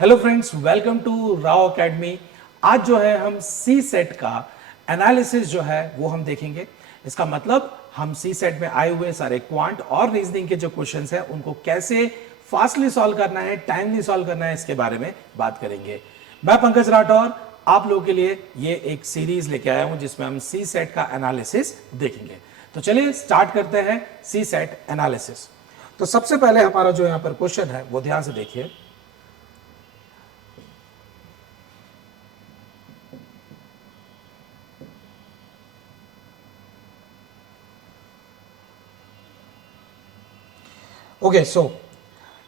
Hello friends, welcome to Rao academy. आज जो है हम सी सेट का एनालिसिस जो है वो हम देखेंगे। इसका मतलब हम सी सेट में आए हुए सारे क्वांट और रीजनिंग के जो क्वेश्चंस हैं उनको कैसे फास्टली सॉल्व करना है, टाइमली सॉल्व करना है, इसके बारे में बात करेंगे। मैं पंकज राठौर आप लोगों के लिए ये एक सीरीज लेके आया हूं जिसमें हम सी सेट का एनालिसिस देखेंगे। तो चलिए स्टार्ट करते हैं सी सेट एनालिसिस। तो सबसे पहले हमारा जो यहां पर क्वेश्चन है वो ध्यान से देखिए। ओके, सो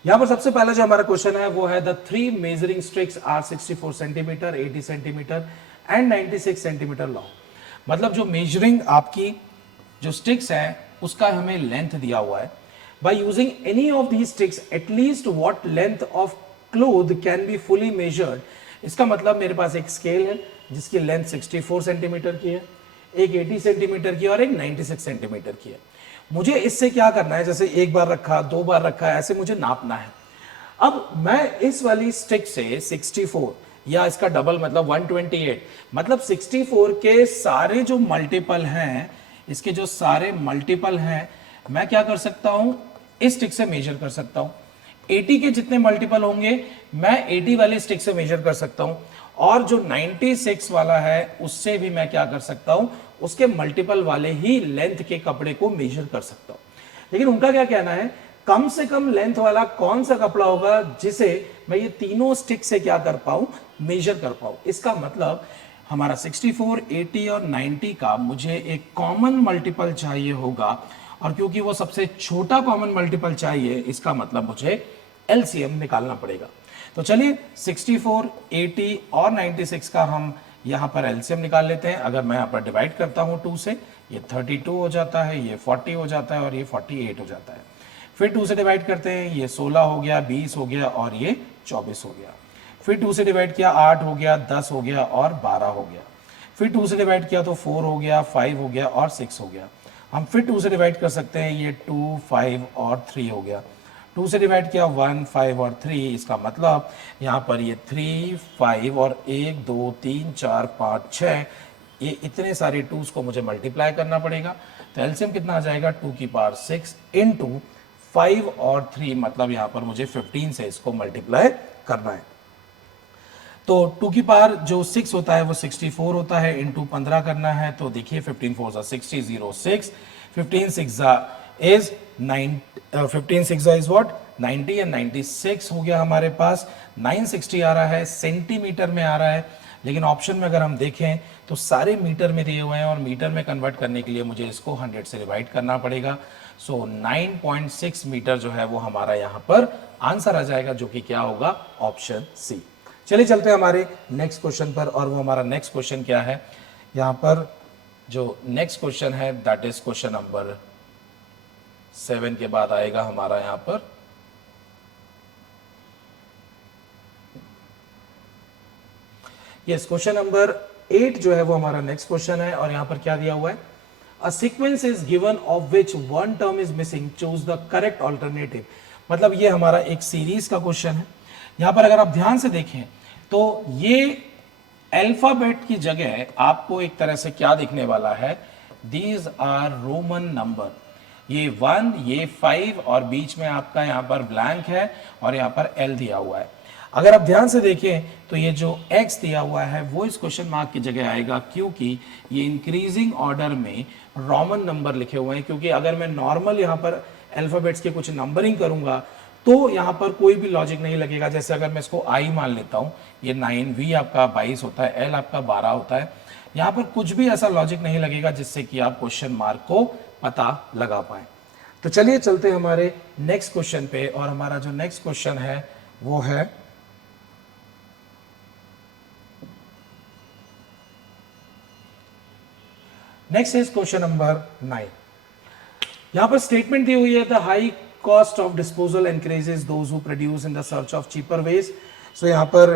यहां पर सबसे पहला जो हमारा क्वेश्चन है वो है the three measuring sticks are 64 centimetre, 80 centimetre and 96 centimetre long. मतलब जो मेजरिंग आपकी जो स्टिक्स है उसका हमें लेंथ दिया हुआ है। By using any of the sticks at least what length of cloth can be fully measured. इसका मतलब मेरे पास एक स्केल है जिसकी लेंथ 64 सेंटीमीटर की है, एक 80 सेंटीमीटर की और एक 96 सेंटीमीटर की है। मुझे इससे क्या करना है, जैसे एक बार रखा, दो बार रखा, ऐसे मुझे नापना है। अब मैं इस वाली स्टिक से 64 या इसका डबल मतलब 128, मतलब 64 के सारे जो मल्टीपल हैं, इसके जो सारे मल्टीपल हैं, मैं क्या कर सकता हूं, इस स्टिक से मेजर कर सकता हूं। 80 के जितने मल्टीपल होंगे मैं 80 वाली स्टिक से मेजर कर सकता हूं, और जो 96 वाला है उससे भी मैं क्या कर सकता हूं, उसके मल्टीपल वाले ही लेंथ के कपड़े को मेजर कर सकता हूं। लेकिन उनका क्या कहना है, कम से कम लेंथ वाला कौन सा कपड़ा होगा जिसे मैं ये तीनों स्टिक से क्या कर पाऊं, मेजर कर पाऊं। इसका मतलब हमारा 64, 80 और 90 का मुझे एक कॉमन मल्टीपल चाहिए होगा, और क्योंकि वो सबसे छोटा कॉमन मल्टीपल चाहिए, इसका मतलब मुझे एलसीएम निकालना पड़ेगा। तो चलिए 64, 80 और 96 का हम यहां पर एलसीएम निकाल लेते हैं। अगर मैं यहां पर डिवाइड करता हूं 2 से, ये 32 हो जाता है, ये 40 हो जाता है और ये 48 हो जाता है। फिर 2 से डिवाइड करते हैं, ये 16 हो गया, 20 हो गया और ये 24 हो गया। फिर 2 से डिवाइड किया, 8 हो गया, 10 हो गया और 12 हो गया। फिर 2 से डिवाइड किया तो 4 हो गया, 5 हो गया और 6 हो गया। हम फिर 2 से डिवाइड कर सकते हैं, ये 2, 5 और 3 हो गया। 2 से डिवाइड किया 1, 5 और 3, इसका मतलब यहाँ पर ये 3, 5 और 1, 2, 3, 4, 5, 6, ये इतने सारे 2s को मुझे मल्टीप्लाई करना पड़ेगा। तो एलसीएम कितना आ जाएगा, 2 की पावर 6 इंटू 5 और 3, मतलब यहाँ पर मुझे 15 से इसको मल्टीप्लाई करना है। तो 2 की पावर जो 6 होता है वो 64 होता है, इंटू 15 करना है। तो देखिए 15 4 60, 0 6, 15 6 इज 9, 15 6 इज व्हाट 90 एंड 96 हो गया हमारे पास। 960 आ रहा है, सेंटीमीटर में आ रहा है, लेकिन ऑप्शन में अगर हम देखें तो सारे मीटर में दिए हुए हैं और मीटर में कन्वर्ट करने के लिए मुझे इसको 100 से डिवाइड करना पड़ेगा। सो 9.6 मीटर जो है वो हमारा यहाँ पर आंसर आ जाएगा, जो कि क्या होगा, ऑप्शन सी। चलिए चलते हैं हमारे नेक्स्ट क्वेश्चन पर, और वो हमारा नेक्स्ट क्वेश्चन क्या है, यहाँ पर जो नेक्स्ट क्वेश्चन है दैट इज क्वेश्चन नंबर 7 के बाद आएगा हमारा यहाँ पर यस क्वेश्चन नंबर 8 जो है वो हमारा नेक्स्ट क्वेश्चन है। और यहां पर क्या दिया हुआ है, a sequence is given of which one term is missing, choose the correct alternative. मतलब ये हमारा एक सीरीज का क्वेश्चन है। यहां पर अगर आप ध्यान से देखें तो ये अल्फाबेट की जगह आपको एक तरह से क्या दिखने वाला है, दीज आर रोमन नंबर। ये 1, ये 5 और बीच में आपका यहां पर ब्लैंक है और यहां पर एल दिया हुआ है। अगर आप ध्यान से देखें तो ये जो x दिया हुआ है वो इस क्वेश्चन मार्क की जगह आएगा, क्योंकि ये इंक्रीजिंग ऑर्डर में रोमन नंबर लिखे हुए हैं। क्योंकि अगर मैं नॉर्मल यहाँ पर अल्फाबेट्स के कुछ नंबरिंग करूंगा तो यहाँ पर कोई भी लॉजिक नहीं लगेगा। जैसे अगर मैं इसको I मान लेता हूँ, ये 9, V आपका 22 होता है, L आपका 12 होता है, यहाँ पर कुछ भी ऐसा लॉजिक नहीं लगेगा जिससे कि आप क्वेश्चन मार्क को पता लगा पाए। तो चलिए चलते हैं हमारे नेक्स्ट क्वेश्चन पे, और हमारा जो नेक्स्ट क्वेश्चन है वो है नेक्स्ट इज क्वेश्चन नंबर 9। यहां पर स्टेटमेंट दी हुई है, the high cost of disposal encourages those who produce in the search of cheaper ways. So यहां पर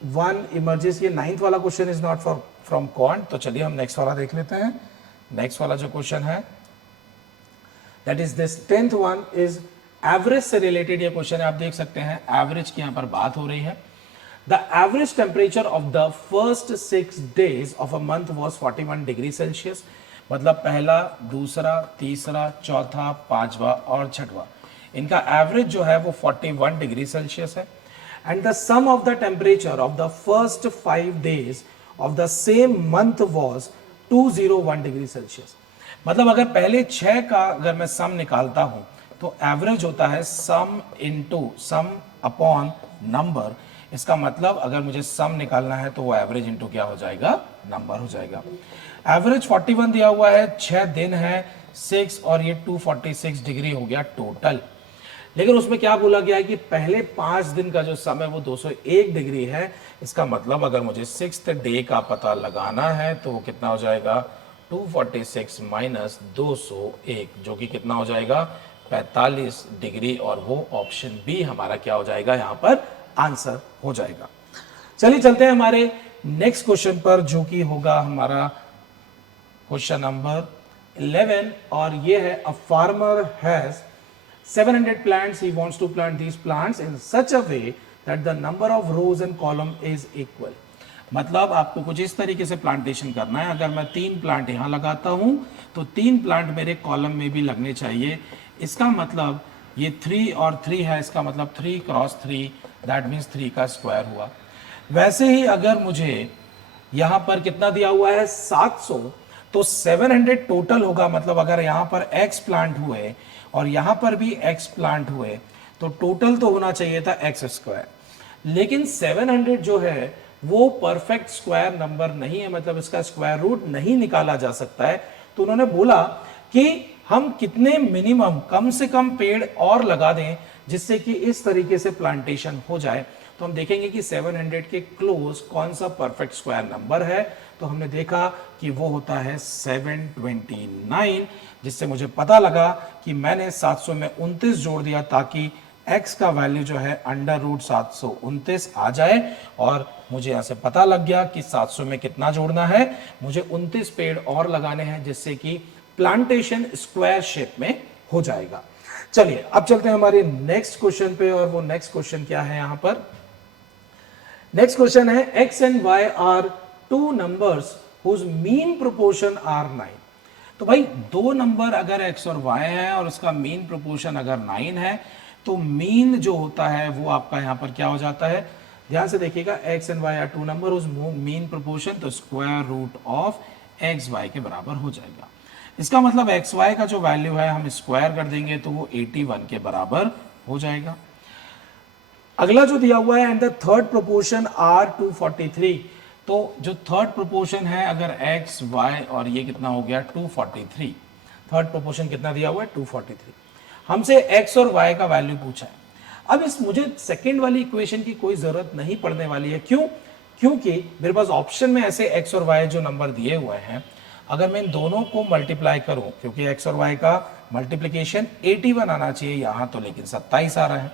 1 इमर्जेस, ये 9th वाला question is not for from quant. तो चलिए हम नेक्स्ट वाला देख लेते हैं। नेक्स्ट वाला जो क्वेश्चन है that is this 10th one is average से रिलेटेड ये क्वेश्चन है, आप देख सकते हैं एवरेज की यहां पर बात हो रही है। The average temperature of the first 6 days of a month was 41 degree Celsius. मतलब पहला, दूसरा, तीसरा, चौथा, पांचवा और छठवा, इनका एवरेज जो है वो 41 डिग्री सेल्सियस है। And the sum of the temperature of the first 5 days of the same month was 201 degree Celsius. मतलब अगर पहले 6 का अगर मैं सम निकालता हूं तो एवरेज होता है सम इनटू सम अपॉन नंबर। इसका मतलब अगर मुझे सम निकालना है तो वो एवरेज इनटू क्या हो जाएगा, नंबर हो जाएगा। एवरेज 41 दिया हुआ है, 6 दिन है 6 और ये 246 डिग्री हो गया टोटल। लेकिन उसमें क्या बोला गया है कि पहले 5 दिन का जो समय वो 201 डिग्री है। इसका मतलब अगर मुझे 6th डे का पता लगाना है तो वो कितना हो जाएगा, 246 माइनस 201, जो कि कितना हो जाएगा 45 डिग्री। और वो ऑप्शन बी हमारा क्या हो जाएगा, यहां पर आंसर हो जाएगा। चलिए चलते हैं हमारे नेक्स्ट क्वेश्चन पर, जो कि होगा हमारा क्वेश्चन नंबर 11। और ये है, a farmer has 700 plants. He wants to plant these plants in such a way that the number of rows and column is equal. मतलब आपको कुछ इस तरीके से प्लांटेशन करना है। अगर मैं 3 प्लांट यहां लगाता हूं तो 3 प्लांट मेरे कॉलम में भी लगने चाहिए। इसका मतलब ये 3 और 3 है, इसका मतलब 3 क्रॉस 3, दैट मीन्स 3 का स्क्वायर हुआ। वैसे ही अगर मुझे यहां पर कितना दिया हुआ है 700, तो 700 टोटल होगा। मतलब अगर यहां पर x प्लांट हुए और यहां पर भी x प्लांट हुए तो टोटल तो होना चाहिए था x स्क्वायर। लेकिन 700 जो है वो परफेक्ट स्क्वायर नंबर नहीं है, मतलब इसका स्क्वायर रूट नहीं निकाला जा सकता है। तो उन्होंने बोला कि हम कितने मिनिमम कम से कम पेड़ और लगा दें जिससे कि इस तरीके से प्लांटेशन हो जाए। तो हम देखेंगे कि 700 के क्लोज कौन सा परफेक्ट स्क्वायर नंबर है। तो हमने देखा कि वो होता है 729, जिससे मुझे पता लगा कि मैंने 700 में 29 जोड़ दिया ताकि x का वैल्यू जो है अंडर रूट 729 आ जाए। और मुझे यहां से पता लग गया कि 700 में कितना जोड़ना है, मुझे 29 पेड़ और लगाने हैं जिससे कि प्लांटेशन स्क्वायर शेप में हो जाएगा। चलिए अब चलते हैं हमारे नेक्स्ट क्वेश्चन पे। और वो नेक्स्ट क्वेश्चन क्या है, यहां पर नेक्स्ट क्वेश्चन है, x and y are 2 numbers whose mean proportion are 9। तो भाई 2 नंबर अगर x और y है और उसका मीन प्रोपोर्शन अगर 9 है तो मीन जो होता है वो आपका यहां पर क्या हो जाता है, ध्यान से देखिएगा, x and y are 2 number whose mean proportion, तो square root of x y के बराबर हो जाएगा। इसका मतलब एक्स वाई का जो वैल्यू है हम स्क्वायर कर देंगे तो वो 81 के बराबर हो जाएगा। अगला जो दिया हुआ है, and the third proportion are 243। तो जो थर्ड प्रोपोर्शन है अगर एक्स वाई और ये कितना हो गया 243, थर्ड प्रोपोर्शन कितना दिया हुआ है 243। हमसे एक्स और वाई का वैल्यू पूछा है। अब इस मुझे सेकेंड वाली इक्वेशन की कोई जरूरत नहीं पड़ने वाली है। क्यों? क्योंकि मेरे पास ऑप्शन में ऐसे एक्स और वाई जो नंबर दिए हुए हैं, अगर मैं इन दोनों को मल्टीप्लाई करूं, क्योंकि x और y का मल्टीप्लिकेशन 81 आना चाहिए यहां तो, लेकिन 27 आ रहा है।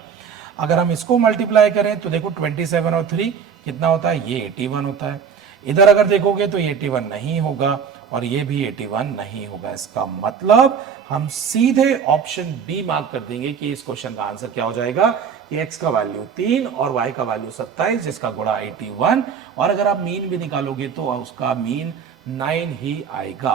अगर हम इसको मल्टीप्लाई करें तो देखो 27 और 3 कितना होता है, ये 81 होता है। इधर अगर देखोगे तो ये 81 नहीं होगा और ये भी 81 नहीं होगा। इसका मतलब हम सीधे ऑप्शन बी मार्क कर देंगे कि इस क्वेश्चन का आंसर क्या हो जाएगा कि x का वैल्यू 3 और y का वैल्यू 27, जिसका गुणा 81। और अगर आप मीन भी निकालोगे तो उसका मीन 9 ही आएगा।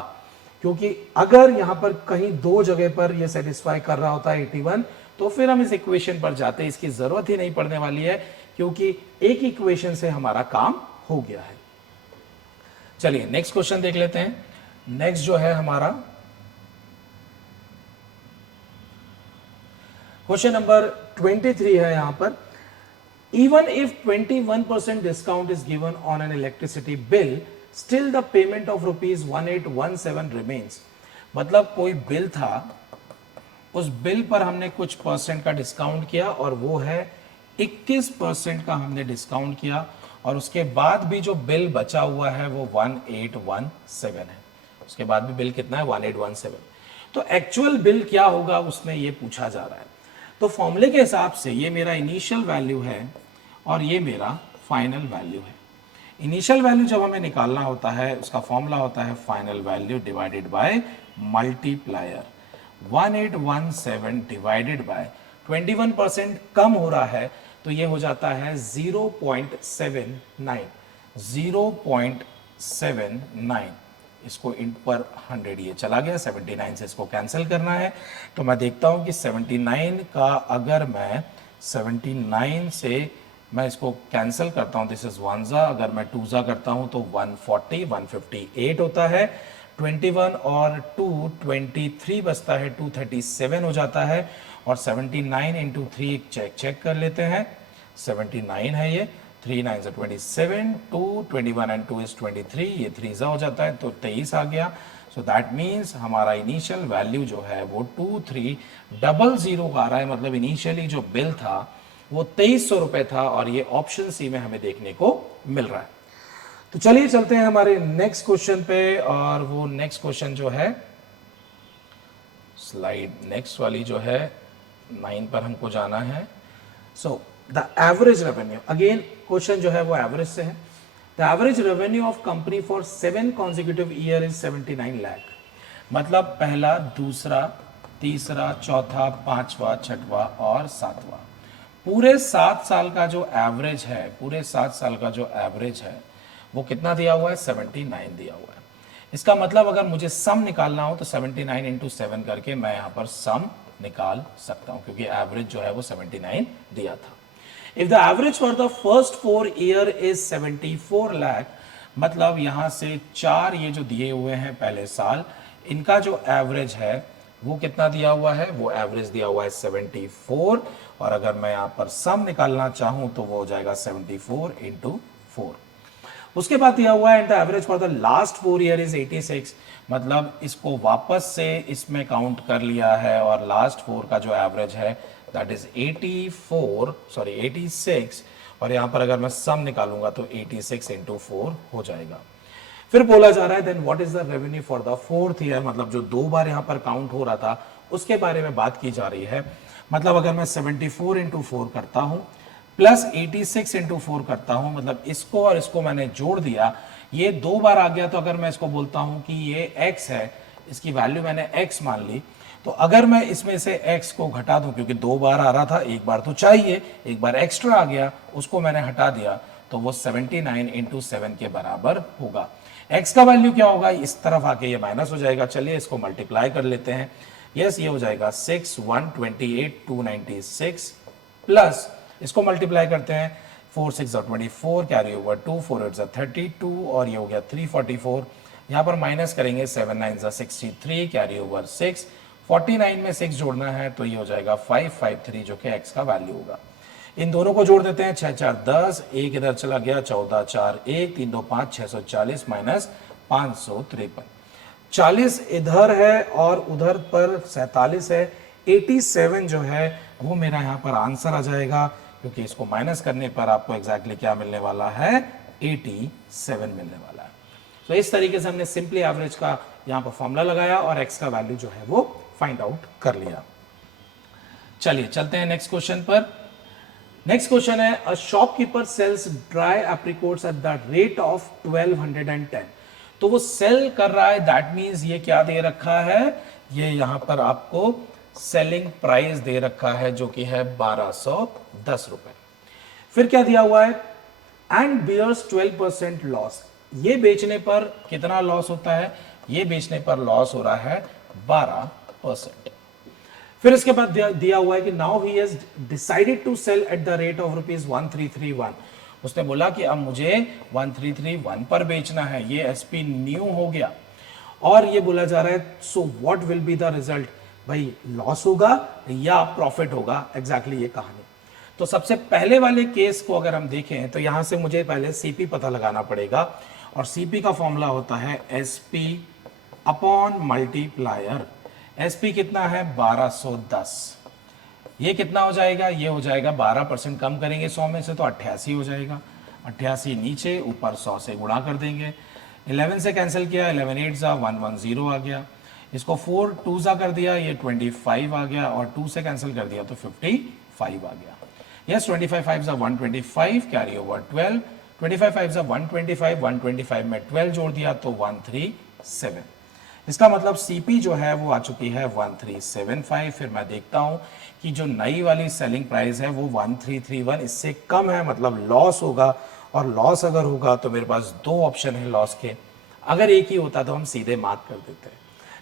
क्योंकि अगर यहां पर कहीं 2 जगह पर ये सेटिस्फाई कर रहा होता है 81, तो फिर हम इस इक्वेशन पर जाते, इसकी जरूरत ही नहीं पड़ने वाली है क्योंकि एक इक्वेशन से हमारा काम हो गया है। चलिए नेक्स्ट क्वेश्चन देख लेते हैं। नेक्स्ट जो है हमारा क्वेश्चन नंबर 23 है यहां पर, even if 21% discount is given on an electricity bill, still the payment of ₹1817 remains. मतलब कोई बिल था, उस बिल पर हमने कुछ परसेंट का डिस्काउंट किया और वो है 21% का हमने डिस्काउंट किया, और उसके बाद भी जो बिल बचा हुआ है वो 1817 है। उसके बाद भी बिल कितना है 1817। तो एक्चुअल बिल क्या होगा उसमें ये पूछा जा रहा है। तो फॉर्मूले के हिसाब से ये मेरा इनिशियल वैल्यू है और ये मेरा फाइनल वैल्यू है। इनिशियल वैल्यू जब हमें निकालना होता है उसका फॉर्मूला होता है final value divided by multiplier. 1817 divided by 21% कम हो रहा है तो ये हो जाता है 0.79, 0.79। इसको इन पर 100 ये चला गया, 79 से इसको कैंसिल करना है। तो मैं देखता हूं कि 79 का अगर मैं 79 से मैं इसको कैंसिल करता हूं, दिस इज 1 ज़ा, अगर मैं 2 ज़ा करता हूं तो 140, 158 होता है। 21 और 2 23 बचता है, 237 हो जाता है। और 79 इंटू 3 चेक कर लेते हैं, 79 है ये, 3 9 से 27, 2 21 एंड 2 इज 23, ये 3 ज़ा हो जाता है तो 23 आ गया। सो दैट मीन्स हमारा इनिशियल वैल्यू जो है वो 2300 आ रहा है, मतलब इनिशियली जो बिल था वो 2300 रुपए था और ये ऑप्शन सी में हमें देखने को मिल रहा है। तो चलिए चलते हैं हमारे नेक्स्ट क्वेश्चन पे, और वो नेक्स्ट क्वेश्चन जो है स्लाइड नेक्स्ट वाली जो है 9 पर हमको जाना है। So the average revenue, again question जो है वो एवरेज से है। The average revenue of company for 7 consecutive year is 79 lakh. मतलब पहला, दूसरा, तीसरा, चौथा, पांचवा, छठवा और सातवां, पूरे 7 साल का जो एवरेज है, पूरे 7 साल का जो एवरेज है वो कितना दिया हुआ है, 79 दिया हुआ है। इसका मतलब अगर मुझे सम निकालना हो तो 79 इंटू 7 करके मैं यहां पर सम निकाल सकता हूं, क्योंकि एवरेज जो है वो 79 दिया था। If the average for the first 4 year is 74 lakh, मतलब यहां से 4 ये जो दिए हुए हैं पहले साल, इनका जो एवरेज है वो कितना दिया हुआ है, वो एवरेज दिया हुआ है 74। और अगर मैं यहां पर सम निकालना चाहूं तो वो हो जाएगा 74 इंटू 4। उसके बाद दिया हुआ है and the average for the last 4 year is 86, मतलब इसको वापस से इसमें काउंट कर लिया है और लास्ट 4 का जो एवरेज है दैट इज 86, और यहां पर अगर मैं सम निकालूंगा तो 86 इंटू 4 हो जाएगा। फिर बोला जा रहा है then what is the revenue for the 4th year, मतलब जो 2 बार यहां पर काउंट हो रहा था उसके बारे में बात की जा रही है। मतलब अगर मैं 74 इंटू 4 करता हूं प्लस 86 इंटू 4 करता हूं, मतलब इसको और इसको मैंने जोड़ दिया, ये 2 बार आ गया। तो अगर मैं इसको बोलता हूं कि ये x है, इसकी वैल्यू मैंने x मान ली, तो अगर मैं इसमें से x को घटा दूं, क्योंकि 2 बार आ रहा था, एक बार तो चाहिए, एक बार एक्स्ट्रा आ गया, उसको मैंने हटा दिया, तो वो 79 इंटू 7 के बराबर होगा। x का वैल्यू क्या होगा, इस तरफ आके ये माइनस हो जाएगा। चलिए इसको मल्टीप्लाई कर लेते हैं। यस, ये हो जाएगा 6 128 296 प्लस इसको मल्टीप्लाई करते हैं, 4 6 24 कैरी ओवर 2 4 8 32 और ये हो गया 344। यहाँ पर माइनस करेंगे 7 9 63 कैरी ओवर 6, 49 में 6 जोड़ना है तो ये हो जाएगा 553 जो कि x का वैल्यू होगा। इन दोनों को जोड़ देते हैं, 6 4 10, एक इधर चला गया, 14 4 1 3 2 5 640 माइनस 553, 40 इधर है और उधर पर 47 है। 87 जो है वो मेरा यहाँ पर आंसर आ जाएगा, क्योंकि इसको माइनस करने पर आपको एग्जैक्टली क्या मिलने वाला है, 87 मिलने वाला है। तो इस तरीके से हमने सिंपली एवरेज का यहाँ पर फॉर्मूला लगाया और x का वैल्यू जो है वो फाइंड आउट कर लिया। चलिए चलते हैं नेक्स्ट क्वेश्चन पर। नेक्स्ट क्वेश्चन है a shopkeeper sells dry apricots at the rate of 1210। तो वो सेल कर रहा है, दैट मींस ये क्या दे रखा है, ये यहां पर आपको सेलिंग प्राइस दे रखा है जो कि है 1210 रुपए। फिर क्या दिया हुआ है, एंड बियर्स 12% लॉस। ये बेचने पर कितना लॉस होता है, ये बेचने पर लॉस हो रहा है 12%। फिर इसके बाद दिया हुआ है कि now he has decided to sell at the rate of ₹1331। उसने बोला कि अब मुझे 1331 पर बेचना है, ये एसपी न्यू हो गया। और ये बोला जा रहा है so what will be the result, भाई लॉस होगा या प्रॉफिट होगा, एग्जैक्टली ये कहानी। तो सबसे पहले वाले केस को अगर हम देखें तो यहां से मुझे पहले सीपी पता लगाना पड़ेगा, और सीपी का फॉर्मूला होता है एसपी अपॉन मल्टीप्लायर। एसपी कितना है 1210, ये कितना हो जाएगा, ये हो जाएगा 12% कम करेंगे 100 में से तो 88 हो जाएगा। 88 नीचे, ऊपर 100 से गुणा कर देंगे। 11 से कैंसिल किया, 11 8 जा 110 आ गया। इसको 4 2 जा कर दिया, ये 25 आ गया, और 2 से कैंसिल कर दिया तो 55 आ गया। यस, 25 5 जा 125 कैरी ओवर 12, 25 5 जा 125, 125 में 12 जोड़ दिया तो 137। इसका मतलब सीपी जो है वो आ चुकी है 1375। फिर मैं देखता हूं कि जो नई वाली सेलिंग प्राइस है वो 1331, इससे कम है, मतलब लॉस होगा। और लॉस अगर होगा तो मेरे पास दो ऑप्शन है लॉस के, अगर एक ही होता तो हम सीधे मार्क कर देते हैं।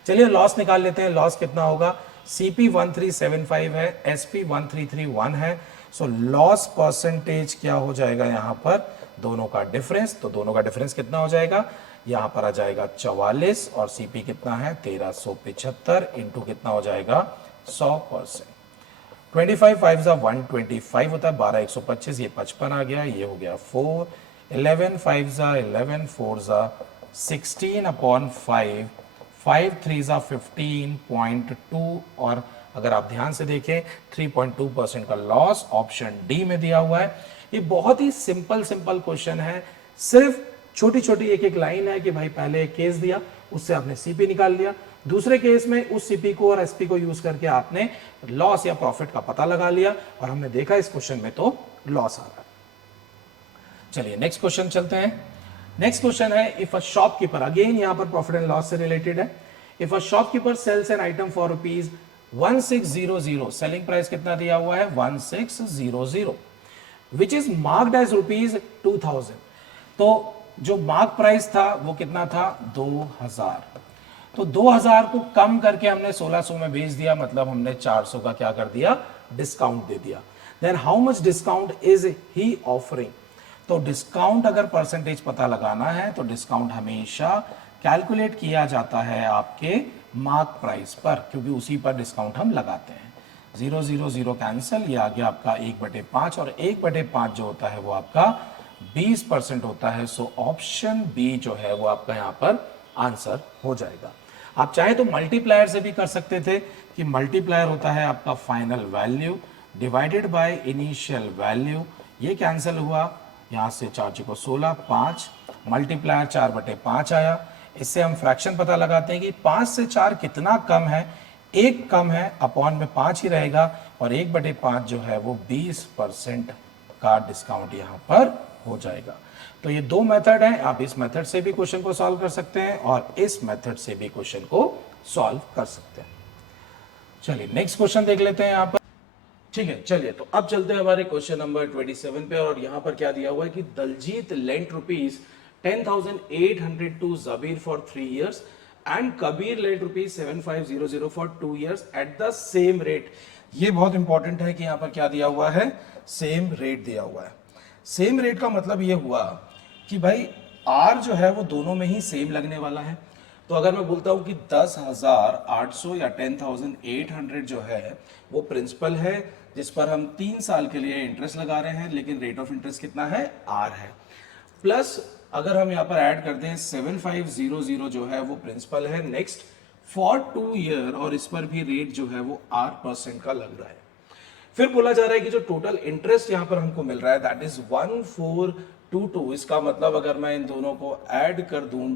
चलिए लॉस निकाल लेते हैं। लॉस कितना होगा? सीपी 1375 है, एसपी 1331 है। सो लॉस परसेंटेज क्या हो जाएगा यहां पर? दोनों का डिफरेंस। तो दोनों का डिफरेंस कितना हो जाएगा? यहां पर आ जाएगा 44 और सीपी कितना है? 1375 इंटू कितना हो जाएगा? 100%। 25 5 जा 125 होता है, 12 125, ये 55 आ गया, ये हो गया 4। 11 5 जा 11, 4 जा 16 अपॉन 5, 5 3 जा 15.2, और अगर आप ध्यान से देखें 3.2% का लॉस ऑप्शन डी में दिया हुआ है। ये बहुत ही सिंपल क्वेश्चन है, सिर्फ छोटी छोटी एक एक लाइन है कि भाई पहले एक केस दिया, उससे आपने सीपी निकाल लिया, दूसरे केस में उस सीपी को और एसपी को यूज करके आपने लॉस या प्रॉफिट का पता लगा लिया, और हमने देखा इस क्वेश्चन में तो लॉस आ रहा है। चलिए नेक्स्ट क्वेश्चन चलते हैं। नेक्स्ट क्वेश्चन है, इफ अ शॉपकीपर, अगेन यहां पर प्रॉफिट एंड लॉस से रिलेटेड है। If a shopkeeper sells an item for rupees 1600, selling price कितना दिया हुआ है? 1600, which is marked as rupees 2000। तो जो मार्क प्राइस था वो कितना था? 2000। तो 2000 को कम करके हमने 1600 में बेच दिया, मतलब हमने 400 का क्या कर दिया? डिस्काउंट दे दिया। Then how much discount is he offering? तो डिस्काउंट अगर परसेंटेज पता लगाना है तो डिस्काउंट हमेशा कैलकुलेट किया जाता है आपके मार्क प्राइस पर, क्योंकि उसी पर डिस्काउंट हम लगाते हैं। 0 0 0 कैंसिल, ये आ गया आपका 1/5, और 1/5 जो होता है वो आपका 20% होता है। सो ऑप्शन बी जो है वो आपका यहां पर आंसर हो जाएगा। आप चाहे तो मल्टीप्लायर से भी कर सकते थे कि मल्टीप्लायर होता है आपका final value divided by initial value, ये कैंसिल हुआ, यहां से 4 को 16, 5 मल्टीप्लायर 4/5 आया। इससे हम फ्रैक्शन पता लगाते हैं कि 5 से 4 कितना कम है? एक कम है, अपॉन में 5 ही रहेगा, और 1/5 जो है वो 20% का डिस्काउंट यहां पर हो जाएगा। तो ये दो मेथड हैं, आप इस मेथड से भी क्वेश्चन को सॉल्व कर सकते हैं और इस मेथड से भी क्वेश्चन को सॉल्व कर सकते हैं। चलिए नेक्स्ट क्वेश्चन देख लेते हैं यहां पर। ठीक है, चलिए तो अब चलते हैं हमारे क्वेश्चन नंबर 27 पे, और यहां पर क्या दिया हुआ है कि Daljit lent rupees 10,800 to Jabir for 3 years and Kabir lent rupees 7,500 for 2 years at the same rate. ये बहुत इंपॉर्टेंट है कि यहां पर क्या दिया हुआ है? सेम रेट दिया हुआ है। सेम रेट का मतलब ये हुआ कि भाई आर जो है वो दोनों में ही सेम लगने वाला है। तो अगर मैं बोलता हूं कि 10,800 या 10,800 जो है वो प्रिंसिपल है, जिस पर हम 3 साल के लिए इंटरेस्ट लगा रहे हैं, लेकिन रेट ऑफ इंटरेस्ट कितना है? आर है। प्लस अगर हम यहां पर ऐड करते हैं 7,500 जो है वो प्रिंसिपल है नेक्स्ट फॉर 2 year, और इस पर भी रेट जो है वो 8% का लग रहा है। फिर बोला जा रहा है कि जो टोटल इंटरेस्ट यहां पर हमको मिल रहा है दैट इज 1422। इसका मतलब अगर मैं इन दोनों को ऐड कर दूं,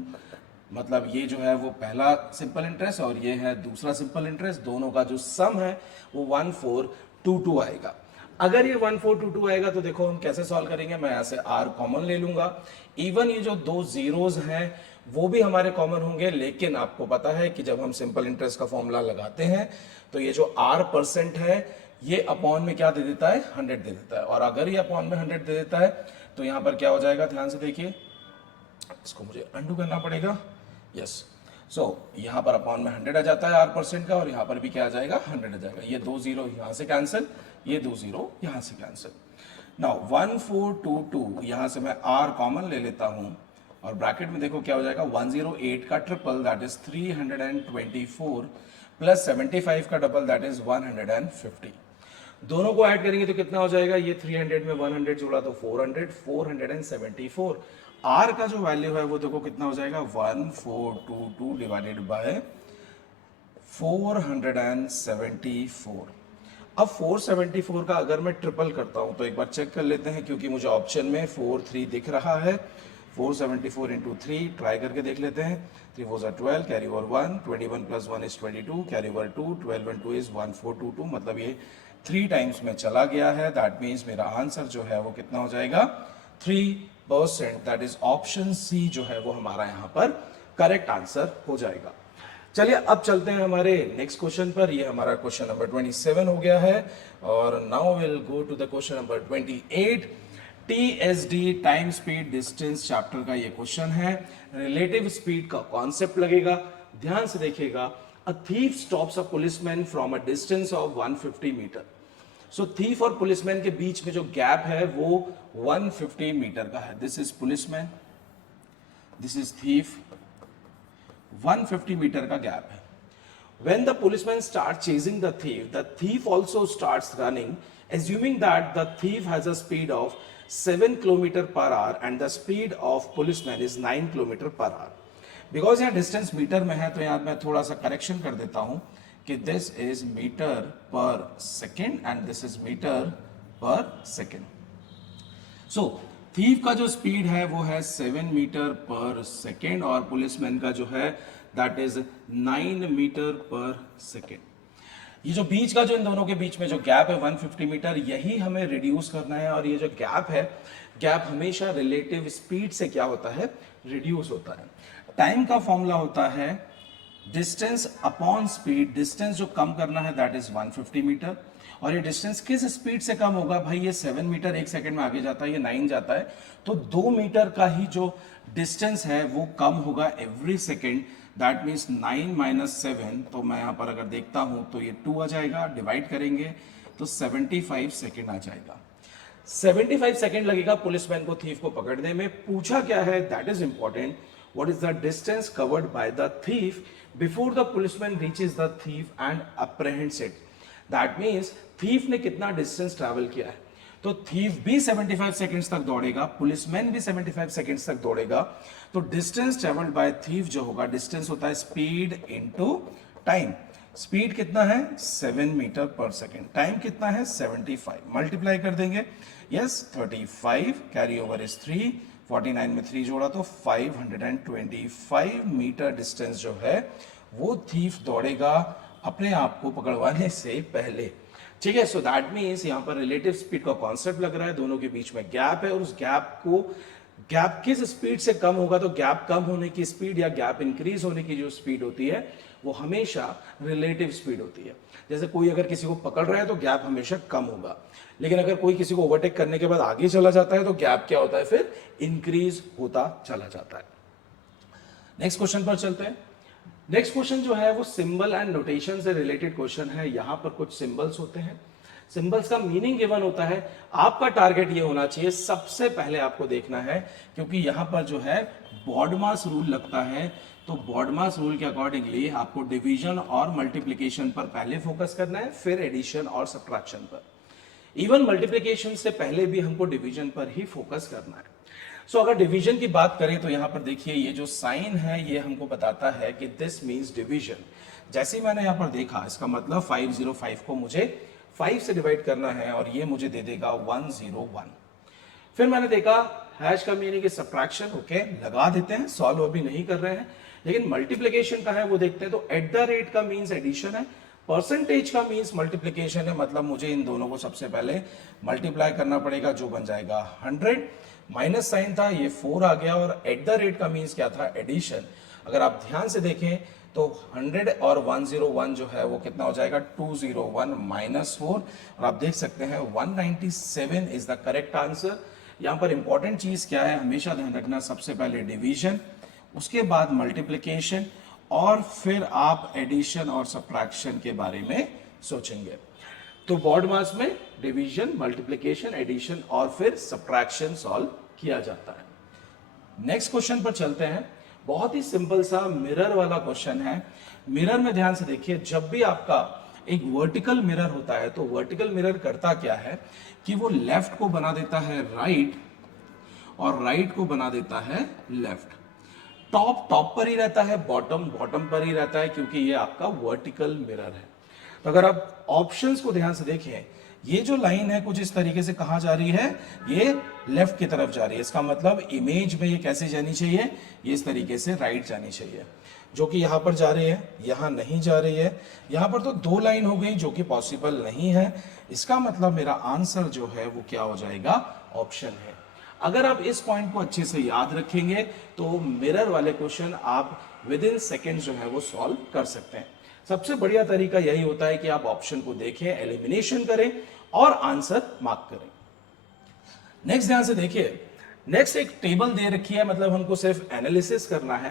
मतलब ये जो है वो पहला सिंपल इंटरेस्ट और ये है दूसरा सिंपल इंटरेस्ट, दोनों का जो सम है वो 1422 आएगा। अगर ये 1422 आएगा तो देखो हम कैसे सॉल्व करेंगे। मैं यहां से आर कॉमन ले लूंगा, इवन ये जो दो जीरोज हैं वो भी हमारे कॉमन होंगे, लेकिन आपको पता है कि जब हम सिंपल इंटरेस्ट का फॉर्मूला लगाते हैं तो ये जो R% है ये अपॉन में क्या दे देता है? 100 दे देता है, और अगर ये अपॉन में 100 दे देता है तो यहां पर क्या हो जाएगा? ध्यान से देखिए, इसको मुझे अंडू करना पड़ेगा। यस, सो यहां पर अपॉन में 100 आ जाता है R% का, और यहां पर भी क्या आ जाएगा? 100 आ जाएगा। ये 2 0 यहां से कैंसिल, ये 2 0 यहां से कैंसिल। नाउ 1422 यहां से मैं R कॉमन ले लेता हूं, और ब्रैकेट में देखो क्या हो जाएगा? 108 का ट्रिपल दैट इज 324 प्लस 75 का डबल दैट इज 150। दोनों को ऐड करेंगे तो कितना हो जाएगा? ये 300 में 100 जोड़ा तो 400, 474। आर का जो वैल्यू है वो देखो कितना हो जाएगा? 1422 डिवाइडेड बाय 474। अब 474 का अगर मैं ट्रिपल करता हूं तो एक बार चेक कर लेते हैं, क्योंकि मुझे ऑप्शन में 43 दिख रहा है। 474 इंटू 3 ट्राई करके देख लेते हैं। 3 4 are 12, carry over 1, 21 plus 1 is 22, carry over 2, 12 and 2 is 1422, मतलब ये 3 टाइम्स में चला गया है। दैट मीन्स मेरा आंसर जो है वो कितना हो जाएगा? 3%। दैट इज ऑप्शन सी जो है वो हमारा यहाँ पर करेक्ट आंसर हो जाएगा। चलिए अब चलते हैं हमारे नेक्स्ट क्वेश्चन पर। ये हमारा क्वेश्चन नंबर 27 हो गया है और now will go to the question number 28। TSD time speed distance chapter का ये क्वेश्चन है। रिलेटिव स्पीड का कॉन्सेप्ट लगेगा, ध्यान से देखिएगा। A thief stops a policeman from a distance of 150 metre. So thief और पुलिसमैन के बीच में जो गैप है वो 150 मीटर का है। This is policeman, this is thief, 150 metre का गैप है। When the policeman starts chasing the thief also starts running, assuming that the thief has a speed of 7 km per hour and the speed of policeman is 9 km per hour. Because यहाँ distance metre में है तो यहाँ मैं थोड़ा सा correction कर देता हूँ कि this is मीटर पर second and this is metre पर सेकेंड. सो थीफ का जो स्पीड है वो है 7 मीटर पर सेकेंड और पुलिसमैन का जो है दैट इज 9 मीटर पर सेकेंड. ये जो बीच का जो इन दोनों के बीच में जो गैप है 150 मीटर, यही हमें रिड्यूस करना है. और ये जो गैप है, गैप हमेशा रिलेटिव स्पीड से क्या होता है, रिड्यूस होता है. टाइम का फॉर्मूला होता है डिस्टेंस अपॉन स्पीड. डिस्टेंस जो कम करना है दैट इज 150 मीटर और ये डिस्टेंस किस स्पीड से कम होगा भाई, ये 7 मीटर एक सेकंड में आगे जाता है, ये 9 जाता है, तो 2 मीटर का ही जो डिस्टेंस है वो कम होगा every second. That means 9 minus 7, तो मैं यहां पर अगर देखता हूं तो ये 2 आ जाएगा, डिवाइड करेंगे तो 75 सेकेंड आ जाएगा. 75 सेकेंड लगेगा पुलिसमैन को थीफ को पकड़ने में. पूछा क्या है, that is important. What is the distance covered by the thief before the policeman reaches the thief and apprehends it. That means thief ने कितना डिस्टेंस ट्रैवल किया है. तो थीफ भी 75 सेकेंड्स तक दौड़ेगा, पुलिसमैन भी 75 सेकेंड्स तक दौड़ेगा. तो डिस्टेंस ट्रैवल्ड बाय थीफ जो होगा, डिस्टेंस होता है स्पीड इनटू टाइम. स्पीड कितना है 7 मीटर पर सेकेंड, टाइम कितना है 75, मल्टीप्लाई कर देंगे. यस 35 कैरी ओवर इज 3, 49 में 3 जोड़ा तो 525 मीटर डिस्टेंस जो है वो थीफ दौड़ेगा अपने आप को पकड़वाने से पहले. ठीक है. सो दैट मीन्स यहां पर रिलेटिव स्पीड का कॉन्सेप्ट लग रहा है, दोनों के बीच में गैप है और उस गैप किस स्पीड से कम होगा, तो गैप कम होने की स्पीड या गैप इंक्रीज होने की जो स्पीड होती है वो हमेशा रिलेटिव स्पीड होती है. जैसे कोई अगर किसी को पकड़ रहा है तो गैप हमेशा कम होगा, लेकिन अगर कोई किसी को ओवरटेक करने के बाद आगे चला जाता है तो गैप क्या होता है, फिर इंक्रीज होता चला जाता है. नेक्स्ट क्वेश्चन पर चलते हैं. नेक्स्ट क्वेश्चन जो है वो सिंबल एंड नोटेशन से रिलेटेड क्वेश्चन है. यहां पर कुछ सिंबल्स होते हैं, सिंबल्स का मीनिंग गिवन होता है. आपका टारगेट ये होना चाहिए, सबसे पहले आपको देखना है, क्योंकि यहां पर जो है बॉडमास रूल लगता है, तो बॉडमास रूल के अकॉर्डिंगली आपको डिवीजन और मल्टीप्लीकेशन पर पहले फोकस करना है, फिर एडिशन और सब्ट्रैक्शन पर. इवन मल्टीप्लीकेशन से पहले भी हमको डिवीजन पर ही फोकस करना है. सो अगर डिवीजन की बात करें तो यहां पर देखिए ये जो साइन है ये हमको बताता है कि दिस मींस डिवीजन. जैसे ही मैंने यहां पर देखा, इसका मतलब 505 को मुझे 5 से डिवाइड करना है और ये मुझे दे देगा 101. फिर मैंने देखा हैश का मीनिंग इज सब्ट्रैक्शन. ओके, लगा देते हैं, सॉल्व अभी नहीं कर रहे हैं. लेकिन मल्टीप्लीकेशन का है वो देखते हैं. तो एट द रेट का मीन्स एडिशन है, परसेंटेज का मीन्स मल्टीप्लीकेशन है. मतलब मुझे इन दोनों को सबसे पहले मल्टीप्लाई करना पड़ेगा, जो बन जाएगा 100. माइनस साइन था, ये 4 आ गया, और एट द रेट का मीन्स क्या था, एडिशन. अगर आप ध्यान से देखें तो 100 और 101 जो है वो कितना हो जाएगा, 201 माइनस 4. और आप देख सकते हैं 197 इज द करेक्ट आंसर. यहां पर इंपॉर्टेंट चीज क्या है, हमेशा ध्यान रखना, सबसे पहले डिवीजन, उसके बाद मल्टीप्लीकेशन, और फिर आप एडिशन और सब्ट्रैक्शन के बारे में सोचेंगे. तो बॉडमास में डिवीजन, मल्टीप्लीकेशन, एडिशन और फिर सब्ट्रैक्शन सॉल्व किया जाता है. नेक्स्ट क्वेश्चन पर चलते हैं. बहुत ही सिंपल सा मिरर वाला क्वेश्चन है. मिरर में ध्यान से देखिए, जब भी आपका एक वर्टिकल मिरर होता है तो वर्टिकल मिरर करता क्या है कि वो लेफ्ट को बना देता है राइट और राइट को बना देता है लेफ्ट. टॉप पर ही रहता है, बॉटम पर ही रहता है, क्योंकि ये आपका वर्टिकल मिरर है. तो अगर आप ऑप्शंस को ध्यान से देखें, ये जो लाइन है कुछ इस तरीके से कहां जा रही है, ये लेफ्ट की तरफ जा रही है. इसका मतलब इमेज में ये कैसे जानी चाहिए, ये इस तरीके से राइट जानी चाहिए, जो कि यहां पर जा रही है, यहां नहीं जा रही है. यहां पर तो 2 लाइन हो गई जो कि पॉसिबल नहीं है. इसका मतलब मेरा आंसर जो है वो क्या हो जाएगा, ऑप्शन है. अगर आप इस पॉइंट को अच्छे से याद रखेंगे तो मिरर वाले क्वेश्चन आप विद इन सेकेंड जो है वो सॉल्व कर सकते हैं। सबसे बढ़िया तरीका यही होता है कि आप ऑप्शन को देखें, एलिमिनेशन करें और आंसर मार्क करें। नेक्स्ट ध्यान से देखिए, नेक्स्ट एक टेबल दे रखी है, मतलब हमको सिर्फ एनालिसिस करना है।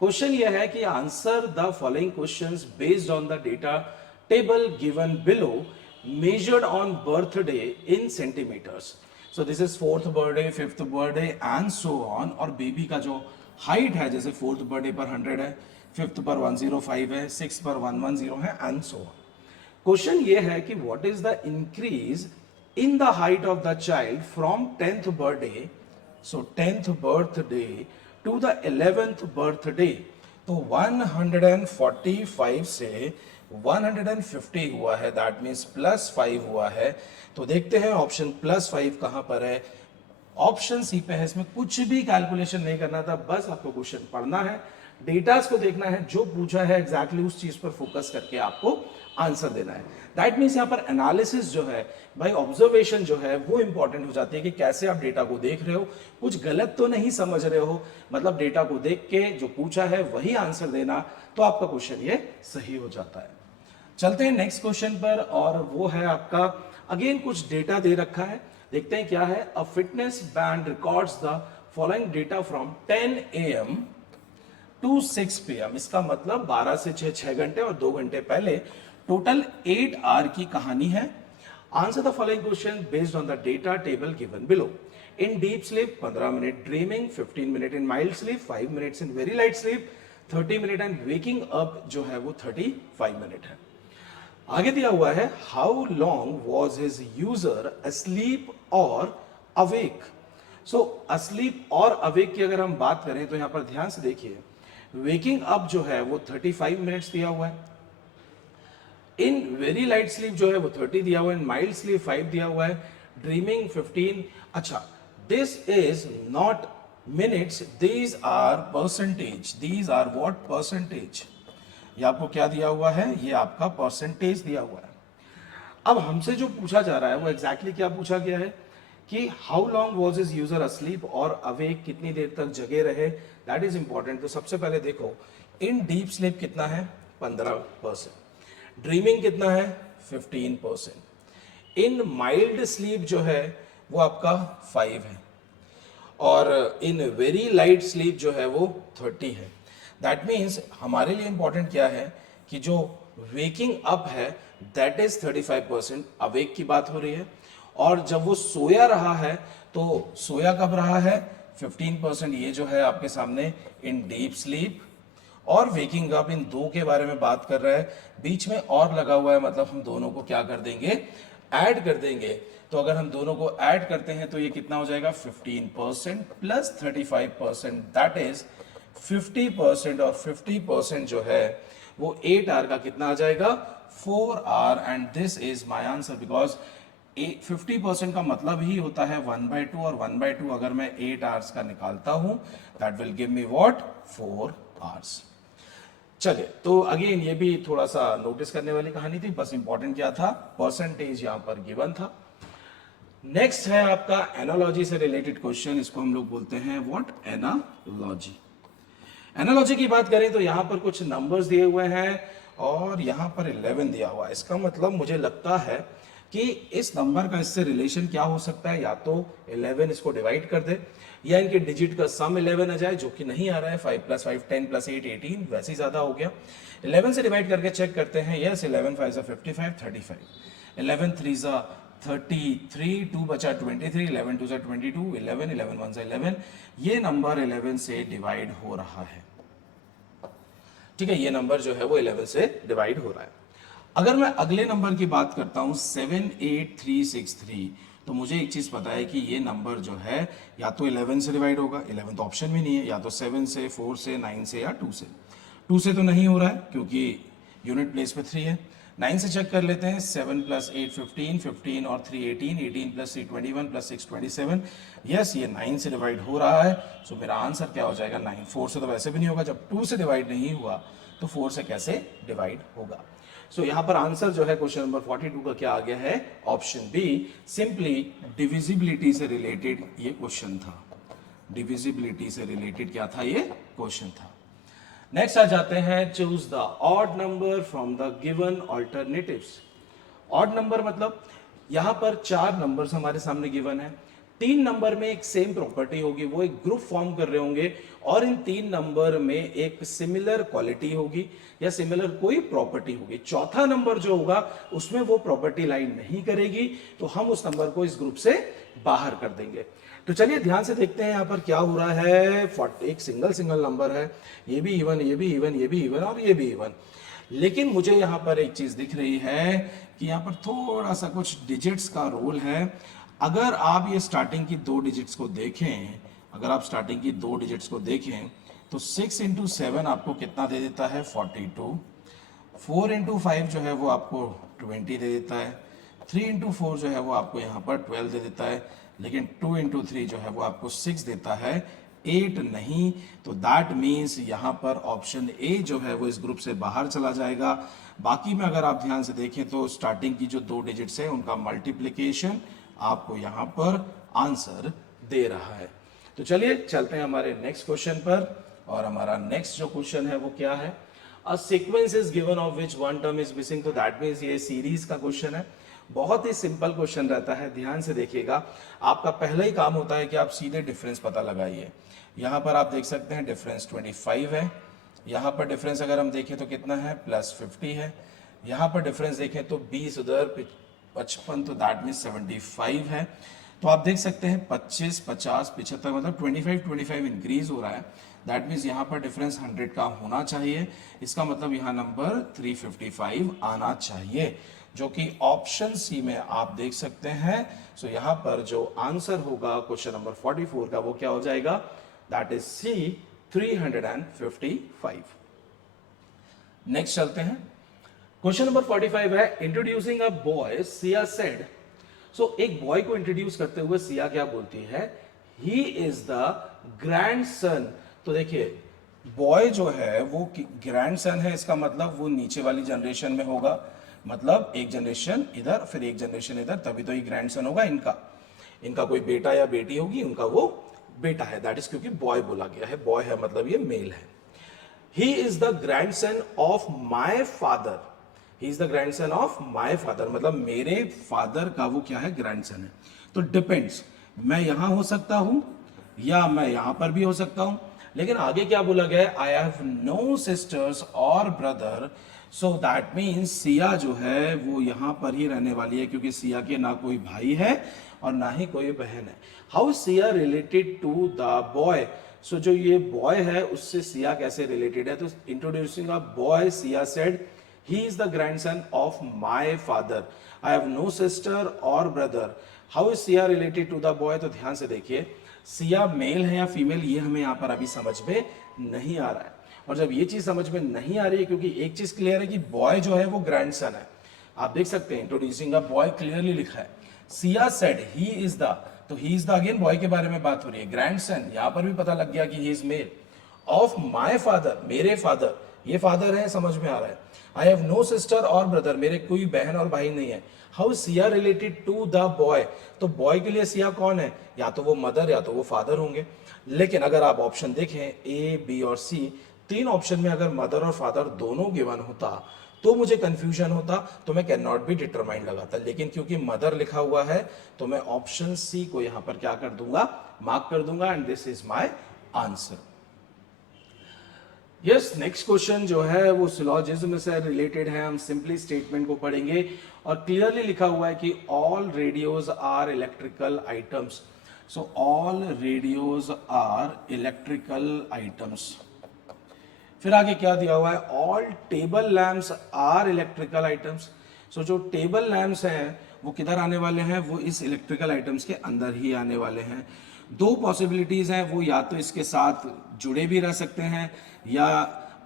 क्वेश्चन यह है कि answer the following questions based on the data table given below measured on birthday in centimeters. So this is 4th birthday, 5th birthday and so on। और बेबी का जो हाइट है, जैसे 4th बर्थडे पर 100 है, 5th पर 105 है, 6th पर 110 है एंड सो ऑन। क्वेश्चन ये है कि what is the increase in the height of the child from 10th birthday, so 10th birthday to the 11th birthday. तो 145 से 150 हुआ है, दैट मीन्स +5 हुआ है। तो देखते हैं ऑप्शन +5 कहां पर है। ऑप्शन सी पे है, इसमें कुछ भी कैलकुलेशन नहीं करना था, बस आपको क्वेश्चन पढ़ना है, डेटास को देखना है, जो पूछा है एग्जैक्टली उस चीज पर फोकस करके आपको आंसर देना है। दैट मीन्स यहाँ पर एनालिसिस जो है भाई, ऑब्जर्वेशन जो है वो इंपॉर्टेंट हो जाती है कि कैसे आप डेटा को देख रहे हो, कुछ गलत तो नहीं समझ रहे हो, मतलब डेटा को देख के जो पूछा है वही आंसर देना, तो आपका क्वेश्चन ये सही हो जाता है। चलते हैं नेक्स्ट क्वेश्चन पर, और वो है आपका अगेन कुछ डेटा दे रखा है, देखते हैं क्या है। A fitness band records the following data from 10 AM to 6 PM। इसका मतलब 12 से 6 घंटे और 2 घंटे पहले, टोटल 8 आवर की कहानी है। Answer the following question based on the data table given below. In deep sleep 15 minute, dreaming 15 minute, in mild sleep 5 minutes, in very light sleep 30 minute and waking up जो है वो 35 minute है। आगे दिया हुआ है how long was his user asleep और awake. सो asleep और अवेक की अगर हम बात करें तो यहां पर ध्यान से देखिए, वेकिंग अप जो है वो 35 मिनट्स दिया हुआ है, इन वेरी लाइट स्लीप जो है वो 30 दिया हुआ है, इन माइल्ड स्लीप 5 दिया हुआ है, ड्रीमिंग 15। अच्छा, this is not minutes, these are percentage, these are what percentage. ये आपको क्या दिया हुआ है, ये आपका परसेंटेज दिया हुआ है। अब हमसे जो पूछा जा रहा है वो एग्जैक्टली क्या पूछा गया है कि how long was is user asleep और अवेक, कितनी देर तक जगे रहे, दैट इज इंपॉर्टेंट। तो सबसे पहले देखो, इन डीप स्लीप कितना है 15%, ड्रीमिंग कितना है 15%, इन माइल्ड स्लीप जो है वो आपका 5 है, और इन वेरी लाइट स्लीप जो है वो 30 है। दैट मीन्स हमारे लिए इंपॉर्टेंट क्या है कि जो वेकिंग अप है दैट इज 35%, अवेक की बात हो रही है, और जब वो सोया रहा है तो सोया कब रहा है 15%, ये जो है आपके सामने इन डीप स्लीप और वेकिंग अप, इन दो के बारे में बात कर रहा है, बीच में और लगा हुआ है, मतलब हम दोनों को क्या कर देंगे, ऐड कर देंगे। तो अगर हम दोनों को ऐड करते हैं तो ये कितना हो जाएगा 15% प्लस 35%, दैट इज 50%, और 50% जो है वो 8 आवर का कितना आ जाएगा 4 hour, and this is my answer, because 50% का मतलब ही होता है 1/2, और 1/2 अगर मैं 8 आवर्स का निकालता हूं that will give me what 4 hours. चलिए, तो अगेन ये भी थोड़ा सा नोटिस करने वाली कहानी थी, बस इंपॉर्टेंट क्या था, परसेंटेज यहां पर गिवन था। नेक्स्ट है आपका एनालॉजी से रिलेटेड क्वेश्चन, इसको हम लोग बोलते हैं व्हाट एनालॉजी। एनालॉजी की बात करें तो यहां पर कुछ नंबर्स दिए हुए हैं और यहां पर 11 दिया हुआ है। इसका मतलब मुझे लगता है कि इस नंबर का इससे रिलेशन क्या हो सकता है, या तो 11 इसको डिवाइड कर दे, या इनके डिजिट का सम 11 आ जाए, जो कि नहीं आ रहा है। 5 + 5 10 + 8 18, वैसे ही ज्यादा हो गया। 11 से डिवाइड करके चेक करते हैं। यस, 11 5 55 35, 11 3 33, 2 बचा 23, 11 2 22, 11 11 1 11। ये नंबर 11 से डिवाइड हो रहा है, ठीक है, ये नंबर जो है वो 11 से डिवाइड हो रहा है। अगर मैं अगले नंबर की बात करता हूं 78363, तो मुझे एक चीज पता है कि ये नंबर जो है या तो 11 से डिवाइड होगा, 11 तो ऑप्शन में नहीं है, या तो 7 से, 4 से, 9 से, या 2 से। 2 से तो नहीं हो रहा है क्योंकि यूनिट प्लेस पे 3 है। 9 से चेक कर लेते हैं, 7 + 8 15, 15 और 3 18, 18 + 3 21 + 6 27। यस, ये 9 से डिवाइड हो रहा है, सो मेरा आंसर क्या हो जाएगा 9। 4 से तो वैसे भी नहीं होगा, जब 2 से डिवाइड नहीं हुआ तो 4 से कैसे डिवाइड होगा। सो यहां पर आंसर जो है क्वेश्चन नंबर 42 का क्या आ गया है, ऑप्शन बी, सिंपली डिविजिबिलिटी से रिलेटेड ये क्वेश्चन था। डिविजिबिलिटी से रिलेटेड क्या था, ये क्वेश्चन था। नेक्स्ट आ जाते हैं, choose the odd number from the given alternatives. Odd number मतलब यहां पर 4 नंबर्स हमारे सामने गिवन है, 3 नंबर में एक सेम प्रॉपर्टी होगी, वो एक ग्रुप फॉर्म कर रहे होंगे, और इन 3 नंबर में एक सिमिलर क्वालिटी होगी या सिमिलर कोई प्रॉपर्टी होगी। चौथा नंबर जो होगा उसमें वो प्रॉपर्टी लाइन नहीं करेगी, तो हम उस नंबर को इस ग्रुप से बाहर कर देंगे। तो चलिए ध्यान से देखते हैं यहाँ पर क्या हो रहा है। एक सिंगल नंबर है, ये भी इवन, ये भी इवन, ये भी इवन और ये भी इवन। लेकिन मुझे यहाँ पर एक चीज दिख रही है कि यहाँ पर थोड़ा सा कुछ डिजिट्स का रोल है। अगर आप ये स्टार्टिंग की 2 डिजिट्स को देखें, अगर आप स्टार्टिंग की 2 डिजिट्स को देखें तो 6 इंटू 7 आपको कितना दे देता है, 42। 4 इंटू 5 जो है वो आपको 20 दे देता है। 3 इंटू 4 जो है वो आपको यहाँ पर 12 दे देता है। लेकिन 2 इंटू 3 जो है वो आपको 6 देता है, 8 नहीं। तो दैट मीन्स यहाँ पर ऑप्शन ए जो है वो इस ग्रुप से बाहर चला जाएगा। बाकी में अगर आप ध्यान से देखें तो स्टार्टिंग की जो 2 डिजिट्स है उनका मल्टीप्लीकेशन आपको यहाँ पर आंसर दे रहा है। तो चलिए चलते हैं हमारे नेक्स्ट क्वेश्चन पर। और हमारा नेक्स्ट जो क्वेश्चन है वो क्या है, a sequence is given of which one term is missing. तो दैट मीन्स ये सीरीज का क्वेश्चन है। बहुत ही सिंपल क्वेश्चन रहता है, ध्यान से देखिएगा। आपका पहला ही काम होता है कि आप सीधे डिफरेंस पता लगाइए। यहां पर आप देख सकते हैं डिफरेंस 25 है, यहां पर डिफरेंस अगर हम देखें तो कितना है, +50 है। यहां पर डिफरेंस देखें तो 20 उधर 55, तो दैट मीन 75 है। तो आप देख सकते हैं 25, 50, 75 मतलब 25 इंक्रीज हो रहा है। दैट मीन्स यहाँ पर डिफरेंस 100 का होना चाहिए। इसका मतलब यहाँ नंबर 355 आना चाहिए, जो कि ऑप्शन सी में आप देख सकते हैं। सो यहाँ पर जो आंसर होगा क्वेश्चन नंबर 44 का वो क्या हो जाएगा, दैट इज सी, 355। नेक्स्ट चलते हैं, क्वेश्चन नंबर 45 है, introducing a boy Siya said. So एक बॉय को इंट्रोड्यूस करते हुए सिया क्या बोलती है, ही इज द ग्रैंडसन। तो देखिए बॉय जो है वो ग्रैंडसन है, इसका मतलब वो नीचे वाली जनरेशन में होगा, मतलब एक जनरेशन इधर फिर एक जनरेशन इधर, तभी तो ये ग्रैंडसन होगा इनका। इनका कोई बेटा या बेटी होगी, उनका वो बेटा है, दैट इज क्योंकि बॉय बोला गया है, बॉय है मतलब ये मेल है। ही is the grandson of my father, he is the grandson of my father मतलब मेरे फादर का वो क्या है, ग्रैंडसन है। तो डिपेंड्स, मैं यहां हो सकता हूं या मैं यहां पर भी हो सकता हूं। लेकिन आगे क्या बोला गया है, आई हैव नो सिस्टर्स और brother. So that means Siya जो है वो यहां पर ही रहने वाली है, क्योंकि सिया के ना कोई भाई है और ना ही कोई बहन है। How Siya related to the boy. So जो ये बॉय है उससे सिया कैसे रिलेटेड है, तो introducing a boy Siya said he is the grandson of my father, I have no sister or brother। how is Siya related to the boy। तो ध्यान से देखिए, सिया मेल है या फीमेल ये हमें यहाँ पर अभी समझ में नहीं आ रहा है। और जब ये चीज समझ में नहीं आ रही है, क्योंकि एक चीज क्लियर है कि बॉय जो है वो ग्रैंडसन है, आप देख सकते हैं इंट्रोड्यूसिंग अ बॉय क्लियरली लिखा है। Siya said he is the, तो he is the again boy के बारे में बात हो रही है। ग्रैंडसन यहां पर भी पता लग गया कि he is male. Of my father, मेरे फादर, ये फादर है समझ में आ रहा है। आई हैव नो सिस्टर और ब्रदर, मेरे कोई बहन और भाई नहीं है। How Siya related to the boy, तो बॉय के लिए सिया कौन है, या तो वो मदर या तो वो फादर होंगे। लेकिन अगर आप ऑप्शन देखें ए, बी और सी, 3 ऑप्शन में अगर मदर और फादर दोनों गिवन होता तो मुझे कंफ्यूजन होता, तो मैं कैन नॉट बी डिटरमाइंड लगाता। लेकिन क्योंकि मदर लिखा हुआ है तो मैं ऑप्शन सी को यहां पर क्या कर दूंगा, मार्क कर दूंगा, and this is my answer. Yes, next question जो है वो सिलॉजिज्म से रिलेटेड है। हम सिंपली स्टेटमेंट को पढ़ेंगे और क्लियरली लिखा हुआ है कि all radios are electrical items. So all radios are electrical items. फिर आगे क्या दिया हुआ है, all table lamps are electrical items. So जो टेबल लैम्प्स हैं वो किधर आने वाले हैं, वो इस इलेक्ट्रिकल आइटम्स के अंदर ही आने वाले हैं। 2 पॉसिबिलिटीज हैं, वो या तो इसके साथ जुड़े भी रह सकते हैं या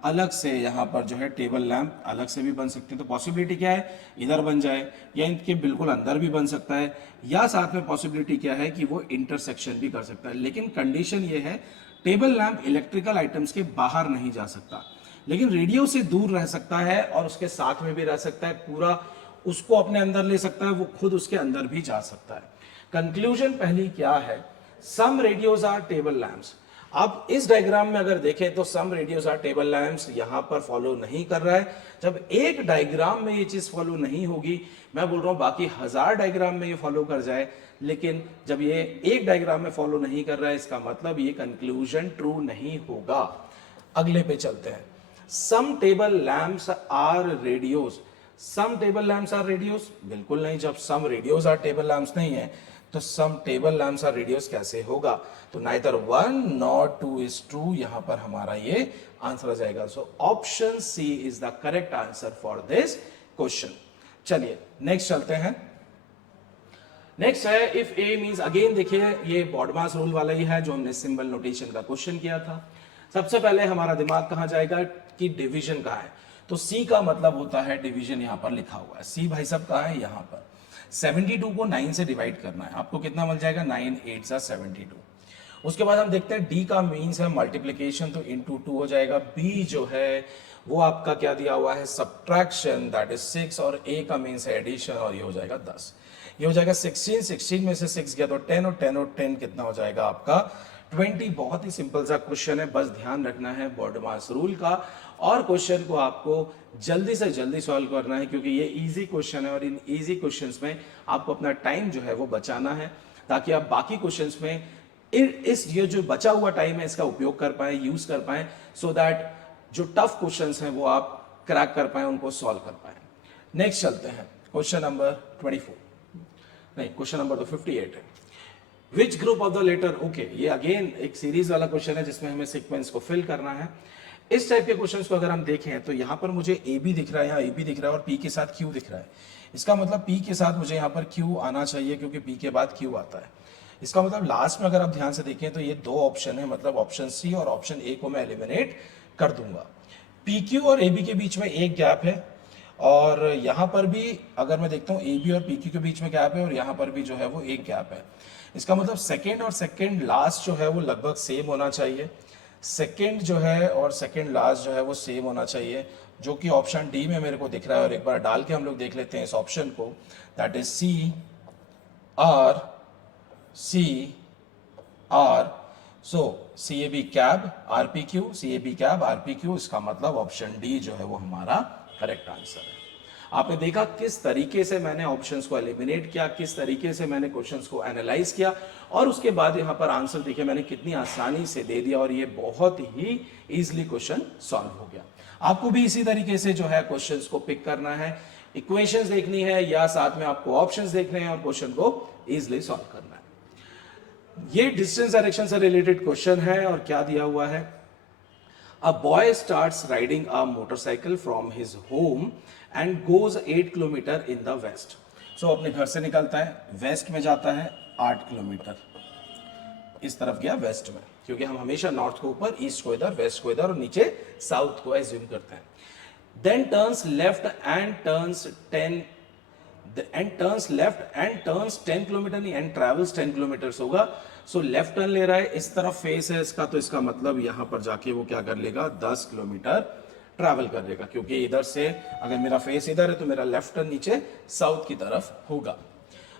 अलग से यहाँ पर जो है टेबल लैंप अलग से भी बन सकते हैं। तो पॉसिबिलिटी क्या है, इधर बन जाए या इनके बिल्कुल अंदर भी बन सकता है, या साथ में पॉसिबिलिटी क्या है कि वो इंटरसेक्शन भी कर सकता है। लेकिन कंडीशन ये है, टेबल लैंप इलेक्ट्रिकल आइटम्स के बाहर नहीं जा सकता, लेकिन रेडियो से दूर रह सकता है और उसके साथ में भी रह सकता है, पूरा उसको अपने अंदर ले सकता है, वो खुद उसके अंदर भी जा सकता है। कंक्लूजन पहली क्या है, some radios are table lamps. अब इस डायग्राम में अगर देखें तो some radios are table lamps यहां पर फॉलो नहीं कर रहा है। जब एक डायग्राम में ये चीज फॉलो नहीं होगी, मैं बोल रहा हूं बाकी 1000 डायग्राम में ये फॉलो कर जाए, लेकिन जब ये एक डायग्राम में फॉलो नहीं कर रहा है, इसका मतलब ये कंक्लूजन ट्रू नहीं होगा। अगले पे चलते हैं। Some table lamps are radios, some table lamps are radios, बिल्कुल नहीं। जब some radios are table lamps नहीं है तो some table lamps are radios कैसे होगा? तो नाइदर 1 नॉट 2 इज ट्रू, यहां पर हमारा ये आंसर आ जाएगा। So option C is the correct answer for this question. चलिए नेक्स्ट चलते हैं। नेक्स्ट है इफ ए मींस, अगेन देखिए ये बॉडमास रूल वाला ही है जो हमने सिंबल नोटेशन का क्वेश्चन किया था। सबसे पहले हमारा दिमाग कहां जाएगा कि डिवीजन कहां है, तो सी का मतलब होता है डिवीजन, यहां पर लिखा हुआ है। सी भाई साहब कहां है? यहां पर 72 को 9 से डिवाइड करना है, आपको कितना मिल जाएगा? 9 8 72। उसके बाद हम देखते हैं डी का मीन्स है मल्टीप्लीकेशन, तो इंटू 2 हो जाएगा। बी जो है वो आपका क्या दिया हुआ है? सब्ट्रैक्शन, दैट इज 6, और ए का मीन्स है एडिशन, और ये हो जाएगा 10। ये हो जाएगा 16, 16 में से 6 गया तो 10, और 10 और 10 कितना हो जाएगा आपका? 20। बहुत ही सिंपल सा क्वेश्चन है, बस ध्यान रखना है बॉडमास रूल का, और क्वेश्चन को आपको जल्दी से जल्दी सॉल्व करना है, क्योंकि ये इजी क्वेश्चन है और इन इजी क्वेश्चंस में आपको अपना टाइम जो है वो बचाना है, ताकि आप बाकी क्वेश्चंस में इस ये जो बचा हुआ टाइम है इसका उपयोग कर पाए, यूज कर पाए, सो दैट जो टफ क्वेश्चंस हैं वो आप क्रैक कर पाए, उनको सॉल्व कर पाए। नेक्स्ट चलते हैं क्वेश्चन नंबर 24, नहीं क्वेश्चन नंबर तो 58 है। Which group of the letter, okay, ये अगेन एक सीरीज वाला क्वेश्चन है जिसमें हमें सीक्वेंस को फिल करना है। इस टाइप के क्वेश्चंस को अगर हम देखें तो यहां पर मुझे ए बी दिख रहा है, यहाँ ए बी दिख रहा है और पी के साथ क्यू दिख रहा है। इसका मतलब पी के साथ मुझे यहाँ पर क्यू आना चाहिए, क्योंकि पी के बाद क्यू आता है। इसका मतलब लास्ट में अगर आप ध्यान से देखें तो ये दो ऑप्शन है, मतलब ऑप्शन सी और ऑप्शन ए को मैं एलिमिनेट कर दूंगा। पी क्यू और ए बी के बीच में एक गैप है, और यहां पर भी अगर मैं देखता हूं ए बी और पी क्यू के बीच में गैप है, और यहां पर भी जो है वो एक गैप है। इसका मतलब सेकेंड और सेकेंड लास्ट जो है वो लगभग सेम होना चाहिए। सेकेंड जो है और सेकेंड लास्ट जो है वो सेम होना चाहिए, जो कि ऑप्शन डी में मेरे को दिख रहा है। और एक बार डाल के हम लोग देख लेते हैं इस ऑप्शन को, that is C R C R. So C A B cab R P Q, C A B cab R P Q, इसका मतलब ऑप्शन डी जो है वो हमारा करेक्ट आंसर है। आपने देखा किस तरीके से मैंने ऑप्शंस को एलिमिनेट किया, किस तरीके से मैंने क्वेश्चंस को एनालाइज किया, और उसके बाद यहां पर आंसर देखिए मैंने कितनी आसानी से दे दिया, और ये बहुत ही इजीली क्वेश्चन सॉल्व हो गया। आपको भी इसी तरीके से जो है क्वेश्चंस को पिक करना है, इक्वेशंस देखनी है, या साथ में आपको ऑप्शंस देखने हैं और क्वेश्चन को इजीली सॉल्व करना है। ये डिस्टेंस डायरेक्शन से रिलेटेड क्वेश्चन है, और क्या दिया हुआ है? A boy starts riding a motorcycle from his home and goes 8 kilometre in the west. So अपने घर से निकलता है, वेस्ट में जाता है 8 किलोमीटर, इस तरफ गया वेस्ट में, क्योंकि हम हमेशा नॉर्थ को ऊपर, ईस्ट को इधर, वेस्ट को इधर और नीचे साउथ को एज्यूम करते हैं। Then turns left and turns 10 kilometre नहीं, and travels 10 किलोमीटर होगा। सो लेफ्ट टर्न ले रहा है, इस तरफ फेस है इसका, तो इसका मतलब यहां पर जाके वो क्या कर लेगा? 10 किलोमीटर ट्रैवल कर लेगा, क्योंकि इधर से अगर मेरा फेस इधर है तो मेरा लेफ्ट टर्न नीचे साउथ की तरफ होगा।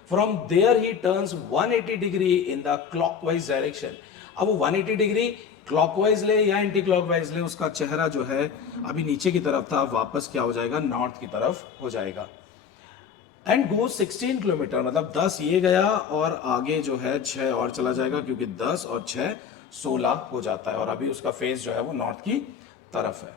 From there he turns 180 degree in the clockwise direction. अब वो 180 डिग्री क्लॉकवाइज ले या एंटी क्लॉकवाइज ले, उसका चेहरा जो है अभी नीचे की तरफ था, वापस क्या हो जाएगा? नॉर्थ की तरफ हो जाएगा। एंड गो 16 किलोमीटर, मतलब 10 ये गया और आगे जो है 6 और चला जाएगा, क्योंकि 10 और 6 16 हो जाता है, और अभी उसका फेस जो है वो नॉर्थ की तरफ है।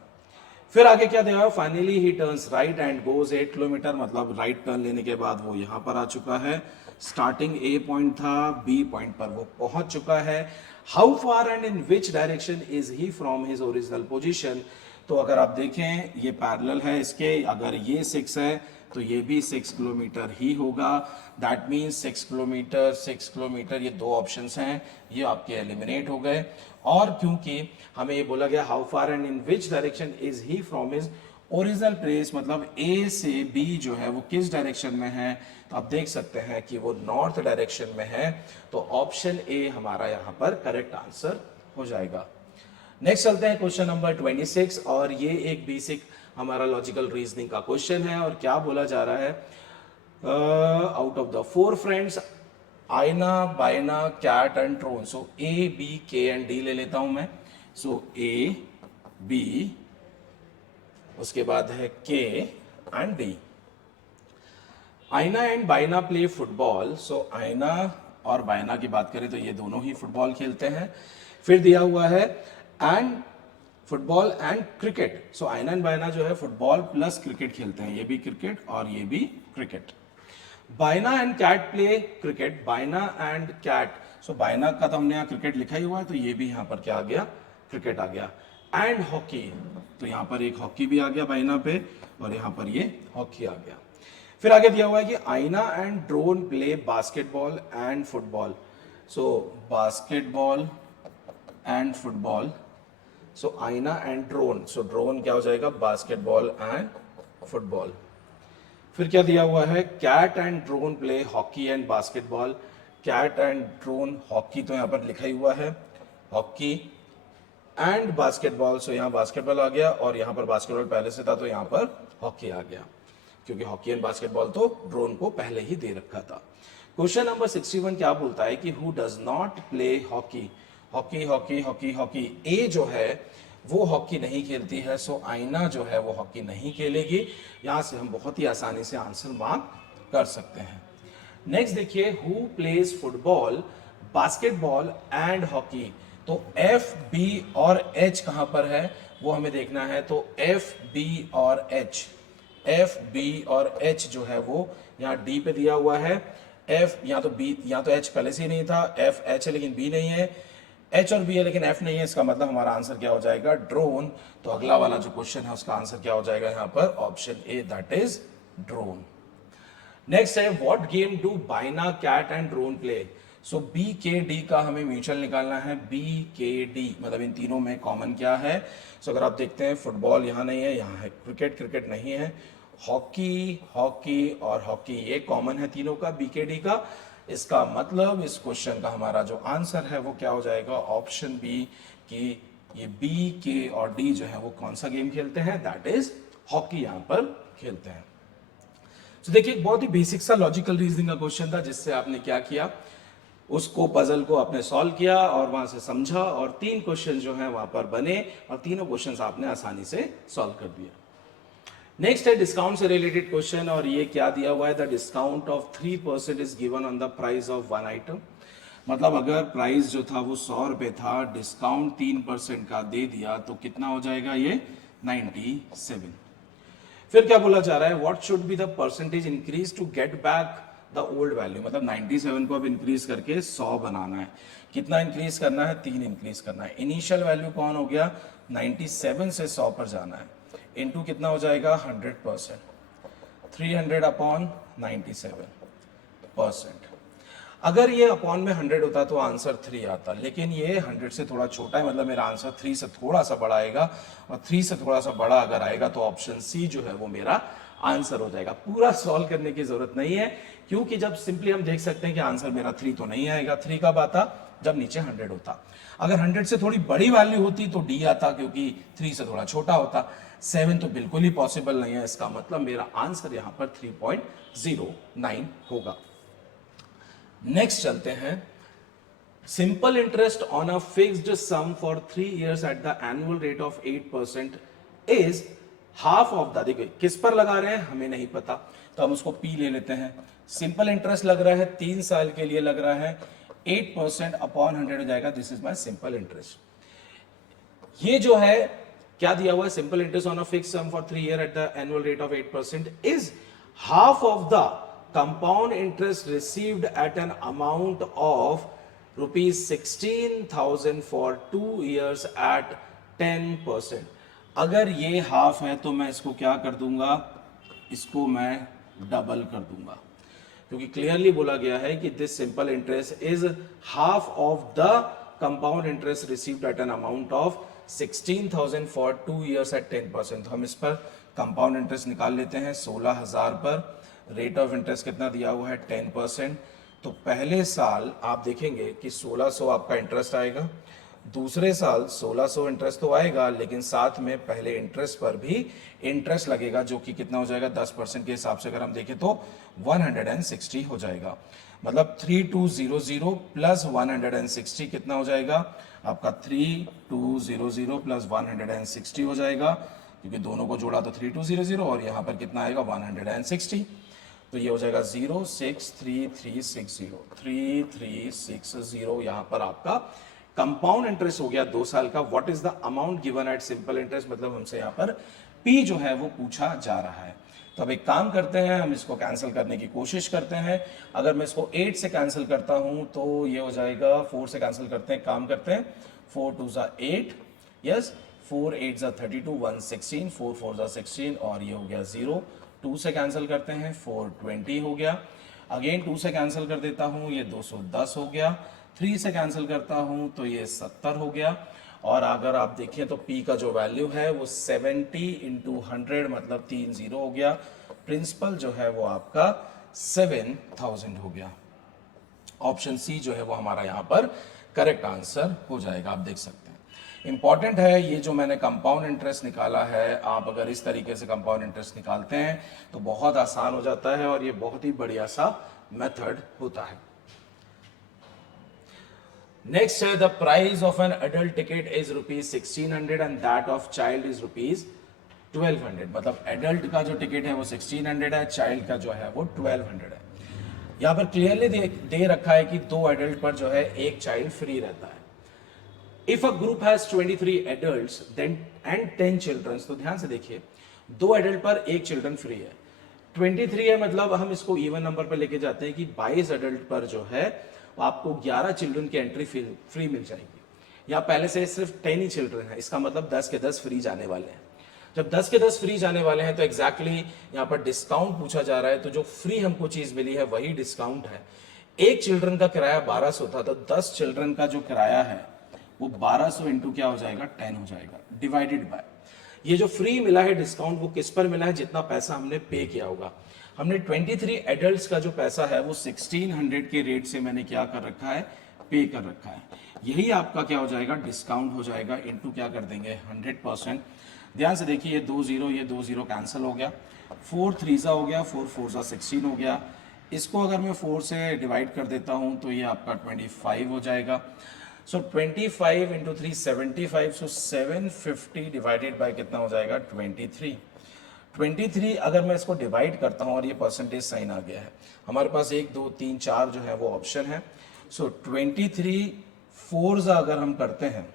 फिर आगे क्या देगा? Finally he turns right and goes 8 kilometre, मतलब राइट टर्न लेने के बाद वो यहां पर आ चुका है। स्टार्टिंग ए पॉइंट था, बी पॉइंट पर वो पहुंच चुका है। How far and in which direction is he from his original position? तो अगर आप देखें ये पैरेलल है इसके, अगर ये 6 है तो ये भी 6 किलोमीटर ही होगा। दैट मीन्स 6 किलोमीटर, 6 किलोमीटर, ये दो ऑप्शंस हैं, ये आपके एलिमिनेट हो गए। और क्योंकि हमें ये बोला गया how far and in which direction is he from his original place, मतलब ए से बी जो है वो किस डायरेक्शन में है, तो आप देख सकते हैं कि वो नॉर्थ डायरेक्शन में है, तो ऑप्शन ए हमारा यहाँ पर करेक्ट आंसर हो जाएगा। नेक्स्ट चलते हैं क्वेश्चन नंबर 26, और ये एक बेसिक हमारा लॉजिकल रीजनिंग का क्वेश्चन है। और क्या बोला जा रहा है? Out of the 4 friends Aina, Baina, Kat and Drone. So A, B, K and D ले लेता हूं मैं। सो ए, बी, उसके बाद है के एंड डी। आईना एंड बाइना प्ले फुटबॉल। सो आईना और बाइना की बात करें तो ये दोनों ही फुटबॉल खेलते हैं। फिर दिया हुआ है and football and cricket. So Aina and बाइना जो है फुटबॉल प्लस क्रिकेट खेलते हैं, ये भी क्रिकेट और ये भी cricket. Baina and Kat play cricket. Baina and Kat, so Baina का तो हमने यहाँ क्रिकेट लिखा ही हुआ है, तो ये भी यहाँ पर क्या आ गया, क्रिकेट आ गया। एंड हॉकी, तो यहाँ पर एक हॉकी भी आ गया बाइना पे और यहाँ पर ये हॉकी आ गया। फिर आगे दिया हुआ है कि Aina and drone play basketball and football. So basketball and football. So Aina and Drone, so drone क्या हो जाएगा, बास्केटबॉल एंड फुटबॉल। फिर क्या दिया हुआ है, cat and drone play hockey and basketball. Cat and drone, hockey तो यहाँ पर लिखा ही हुआ है, हॉकी एंड बास्केटबॉल। सो यहाँ बास्केटबॉल आ गया और यहाँ पर बास्केटबॉल पहले से था तो यहाँ पर हॉकी आ गया, क्योंकि हॉकी एंड बास्केटबॉल तो ड्रोन को पहले ही दे रखा था। क्वेश्चन नंबर 61 क्या बोलता है कि who does not play hockey. Hockey hockey hockey hockey, A जो है वो हॉकी नहीं खेलती है, सो आईना जो है वो हॉकी नहीं खेलेगी। यहां से हम बहुत ही आसानी से आंसर मार्क कर सकते हैं। नेक्स्ट देखिए, who plays football, basketball and hockey. तो एफ, बी और एच कहां पर है वो हमें देखना है। तो एफ, बी और एच, एफ, बी और एच जो है वो यहाँ डी पे दिया हुआ है। एफ या तो बी या तो एच पहले से ही नहीं था, एफ एच है लेकिन बी नहीं है, एच और बी है लेकिन एफ नहीं है। इसका मतलब हमारा आंसर क्या हो जाएगा, ड्रोन। तो अगला वाला जो क्वेश्चन है उसका आंसर क्या हो जाएगा यहाँ पर, option A, that is Drone. Next है, what game do Baina, Kat and drone play. So B K D का हमें म्यूचुअल निकालना है। बी के डी मतलब इन तीनों में कॉमन क्या है। सो अगर आप देखते हैं फुटबॉल यहाँ नहीं है, यहाँ है क्रिकेट, क्रिकेट नहीं है, हॉकी, हॉकी और हॉकी ये कॉमन है तीनों का, बीकेडी का। इसका मतलब इस क्वेश्चन का हमारा जो आंसर है वो क्या हो जाएगा, ऑप्शन बी, कि ये बी, के और डी जो है वो कौन सा गेम खेलते हैं, दैट इज हॉकी यहां पर खेलते हैं। तो देखिए एक बहुत ही बेसिक सा लॉजिकल रीजनिंग का क्वेश्चन था, जिससे आपने क्या किया, उसको पजल को आपने सॉल्व किया और वहां से समझा और 3 क्वेश्चन जो है वहां पर बने और तीनों क्वेश्चन आपने आसानी से सॉल्व कर दिया। नेक्स्ट है डिस्काउंट से रिलेटेड क्वेश्चन और ये क्या दिया हुआ है, the discount of 3% is given on the price of one item. मतलब अगर प्राइस जो था वो 100 रुपए था, डिस्काउंट 3% का दे दिया तो कितना हो जाएगा, ये 97। फिर क्या बोला जा रहा है, what should be the percentage increase to get back the old value. मतलब 97 को अब इंक्रीज करके 100 बनाना है। कितना इंक्रीज करना है, 3 इंक्रीज करना है। इनिशियल वैल्यू कौन हो गया, 97 से 100 पर जाना है, इनटू कितना हो जाएगा 100%, 300 अपॉन 97%। अगर ये अपॉन में 100 होता तो आंसर 3 आता, लेकिन ये 100 से थोड़ा छोटा है, मतलब मेरा आंसर 3 से थोड़ा सा बड़ा आएगा और 3 से थोड़ा सा बड़ा अगर आएगा तो ऑप्शन सी जो है वो मेरा आंसर हो जाएगा। पूरा सॉल्व करने की जरूरत नहीं है, क्योंकि जब सिंपली हम देख सकते हैं कि आंसर मेरा 3 तो नहीं आएगा। 3 कब आता, जब नीचे 100 होता। अगर 100 से थोड़ी बड़ी वैल्यू होती तो डी आता, क्योंकि 3 से थोड़ा छोटा होता। 7 तो बिल्कुल ही पॉसिबल नहीं है, इसका मतलब मेरा आंसर यहां पर 3.09 होगा। नेक्स्ट चलते हैं, simple interest on a fixed sum for 3 years at the annual rate of 8% is half of the, देखिए किस पर लगा रहे हैं हमें नहीं पता, तो हम उसको पी ले लेते हैं। सिंपल इंटरेस्ट लग रहा है 3 साल के लिए लग रहा है, 8% अपॉन 100 हो जाएगा, this is my simple interest. ये जो है क्या दिया हुआ है, simple interest on a fixed sum for 3 years at the annual rate of 8% is half of the compound interest received at an amount of rupees 16,000 for 2 years at 10%। अगर ये half है तो मैं इसको क्या कर दूंगा, इसको मैं डबल कर दूंगा, क्योंकि क्लियरली बोला गया है कि this simple interest is half of the compound interest received at an amount of 16,000 for 2 years at 10%। तो हम इस पर कंपाउंड इंटरेस्ट निकाल लेते हैं 16,000 पर। रेट ऑफ इंटरेस्ट कितना दिया हुआ है 10%। तो पहले साल आप देखेंगे कि 1600 आपका इंटरेस्ट आएगा, दूसरे साल 1600 इंटरेस्ट तो आएगा, लेकिन साथ में पहले इंटरेस्ट पर भी इंटरेस्ट लगेगा, जो कि कितना हो जाएगा 10% के हिसाब से अगर हम देखें तो 160 हो जाएगा। मतलब 3200 प्लस 160 कितना हो जाएगा आपका 3200 प्लस 160 हो जाएगा, क्योंकि दोनों को जोड़ा तो 3200 और यहाँ पर कितना आएगा 160। तो ये हो जाएगा 0633603 यहाँ पर आपका कंपाउंड इंटरेस्ट हो गया 2 साल का। What is the amount given at simple interest, मतलब हमसे यहाँ पर पी जो है वो पूछा जा रहा है। तो अब एक काम करते हैं, हम इसको कैंसिल करने की कोशिश करते हैं। अगर मैं इसको 8 से कैंसिल करता हूं तो ये हो जाएगा, 4 से कैंसिल करते हैं, काम करते हैं, 4 2 ज़ा 8, यस, 4 8 ज़ा 32, 116, 4 4 ज़ा 16 और ये हो गया 0। 2 से कैंसिल करते हैं 420 हो गया, अगेन 2 से कैंसिल कर देता हूं ये 210 हो गया, 3 से कैंसिल करता हूं तो ये 70 हो गया। और अगर आप देखें तो P का जो वैल्यू है वो 70 इंटू 100 मतलब 30 हो गया। प्रिंसिपल जो है वो आपका 7000 हो गया। ऑप्शन सी जो है वो हमारा यहाँ पर करेक्ट आंसर हो जाएगा। आप देख सकते हैं, इंपॉर्टेंट है ये जो मैंने कंपाउंड इंटरेस्ट निकाला है, आप अगर इस तरीके से कंपाउंड इंटरेस्ट निकालते हैं तो बहुत आसान हो जाता है और ये बहुत ही बढ़िया सा मेथड होता है। नेक्स्ट है, the price of an adult ticket is ₹1600 and that of child is ₹1200। मतलब एडल्ट का जो टिकट है वो 1600 है, चाइल्ड का जो है वो 1200 है। यहाँ पर क्लियरली दे रखा है कि 2 एडल्ट पर जो है एक चाइल्ड फ्री रहता है। If a group has 23 adults then and 10 childrens, तो ध्यान से देखिए 2 एडल्ट पर एक चिल्ड्रन फ्री है, 23 है, मतलब हम इसको इवन नंबर पर लेके जाते हैं कि 22 एडल्ट पर जो है आपको 11 चिल्ड्रन की एंट्री फ्री मिल जाएगी। या पहले से सिर्फ 10 ही चिल्ड्रन है, इसका मतलब 10 के 10 फ्री जाने वाले हैं। जब 10 के 10 फ्री जाने वाले हैं तो एग्जैक्टली यहाँ पर डिस्काउंट पूछा जा रहा है, तो जो फ्री हमको चीज मिली है वही डिस्काउंट है। एक चिल्ड्रन का किराया 1200 था, तो 10 चिल्ड्रन का जो किराया है वो 1200 इंटू क्या हो जाएगा 10 हो जाएगा, डिवाइडेड बाय ये जो फ्री मिला है डिस्काउंट वो किस पर मिला है, जितना पैसा हमने पे किया होगा। हमने 23 एडल्ट्स का जो पैसा है वो 1600 के रेट से मैंने क्या कर रखा है, पे कर रखा है। यही आपका क्या हो जाएगा, डिस्काउंट हो जाएगा, इनटू क्या कर देंगे 100%। ध्यान से देखिए ये 2 0 कैंसिल हो गया, 4 3 हो गया, 4 4 16 हो गया। इसको अगर मैं 4 से डिवाइड कर देता हूं तो ये आपका 25 हो जाएगा। सो 25 इंटू 3 75, सो 750 डिवाइडेड बाय कितना हो जाएगा 23। अगर मैं इसको डिवाइड करता हूं और ये परसेंटेज साइन आ गया है, हमारे पास 1 2 3 4 जो है वो ऑप्शन है। सो 23 4 अगर हम करते हैं,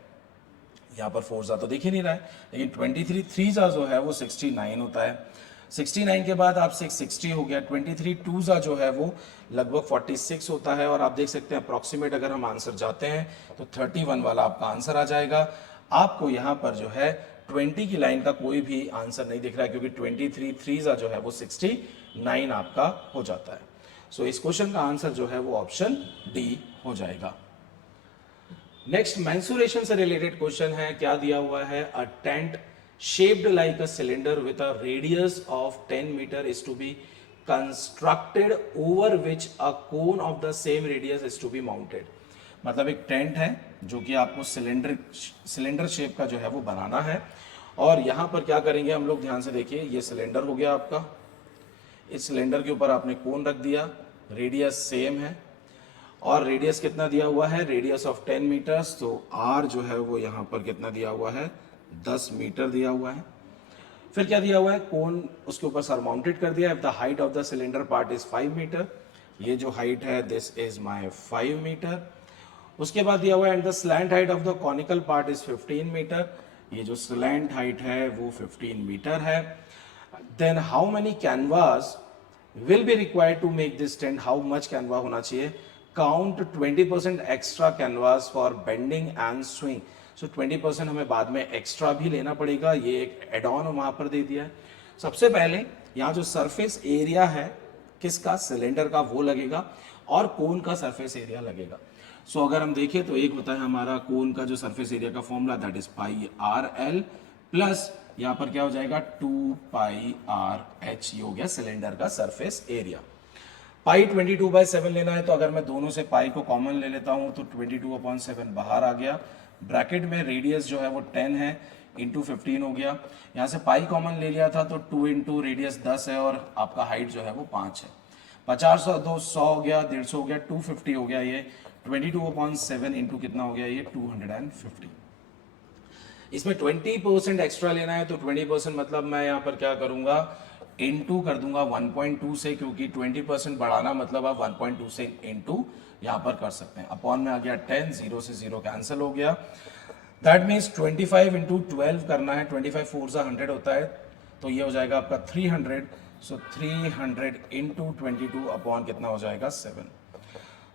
यहाँ पर 4 तो दिख ही नहीं रहा है, लेकिन 23 3 जो है वो 69 होता है। 69 के बाद आप 660 हो गया, 23 2 जो है वो लगभग 46 होता है। और आप देख सकते हैं अप्रॉक्सीमेट अगर हम आंसर जाते हैं तो 31 वाला आपका आंसर आ जाएगा। आपको यहाँ पर जो है 20 की लाइन का कोई भी आंसर नहीं दिख रहा है, क्योंकि 23 3 जो है वो 69 आपका हो जाता है। सो इस क्वेश्चन का आंसर जो है वो ऑप्शन डी हो जाएगा। नेक्स्ट मेंसुरेशन से रिलेटेड क्वेश्चन है, क्या दिया हुआ है, अ tent shaped like a cylinder with a radius of 10 meter is to be constructed over which a cone of the same radius is to be mounted। मतलब एक टेंट है जो कि आपको सिलेंडर शेप का जो है वो बनाना है। और यहाँ पर क्या करेंगे हम लोग, ध्यान से देखिए, ये सिलेंडर हो गया आपका, इस सिलेंडर के ऊपर आपने कोन रख दिया, रेडियस सेम है और रेडियस कितना दिया हुआ है, रेडियस ऑफ 10 मीटर्स। तो आर जो है वो यहाँ पर कितना दिया हुआ है, 10 मीटर दिया हुआ है। फिर क्या दिया हुआ है, कोन उसके ऊपर सरमाउंटेड कर दिया। If the height of the cylinder part is 5 metre, ये जो हाइट है दिस इज माय 5 मीटर। उसके बाद दिया हुआ है and the slant height of the conical part is 15 metre, ये जो स्लैंट हाइट है वो 15 मीटर है। Then how many canvas will be required to make this tent, how much canvas होना चाहिए, count 20% extra canvas for bending and swing. So 20% हमें बाद में एक्स्ट्रा भी लेना पड़ेगा, ये एक एड ऑन वहां पर दे दिया है। सबसे पहले यहाँ जो सरफेस एरिया है किसका, सिलेंडर का, वो लगेगा और कोन का सरफेस एरिया लगेगा। सो अगर हम देखें तो एक होता है हमारा कोन का जो सरफेस एरिया का formula, that is pi R L plus यहाँ पर क्या हो जाएगा 2 पाई आर एच, ये हो गया सिलेंडर का सरफेस एरिया। पाई 22/7 लेना है, तो अगर मैं दोनों से पाई को कॉमन ले लेता हूं तो 22/7 बाहर आ गया, ब्रैकेट में रेडियस जो है वो 10 है, इंटू 15 हो गया। यहाँ से पाई कॉमन ले लिया था तो 2 इंटू रेडियस 10 है और आपका हाइट जो है वो 5 है। 50 दो 100 हो गया, 150 हो गया, 250 हो गया। ये 22/7 इंटू कितना हो गया, ये 250। इसमें 20% एक्स्ट्रा लेना है तो 20% मतलब मैं यहाँ पर क्या करूंगा, इनटू कर दूंगा 1.2 से, क्योंकि 20% बढ़ाना मतलब आप 1.2 से इनटू यहाँ पर कर सकते हैं। अपॉन में आ गया 10, 0 से 0 कैंसिल हो गया। दैट मीन्स 25 इंटू 12 करना है, 25 4 सा 100 होता है, तो ये हो जाएगा आपका 300। सो 300 इंटू 22 अपॉन कितना हो जाएगा 7।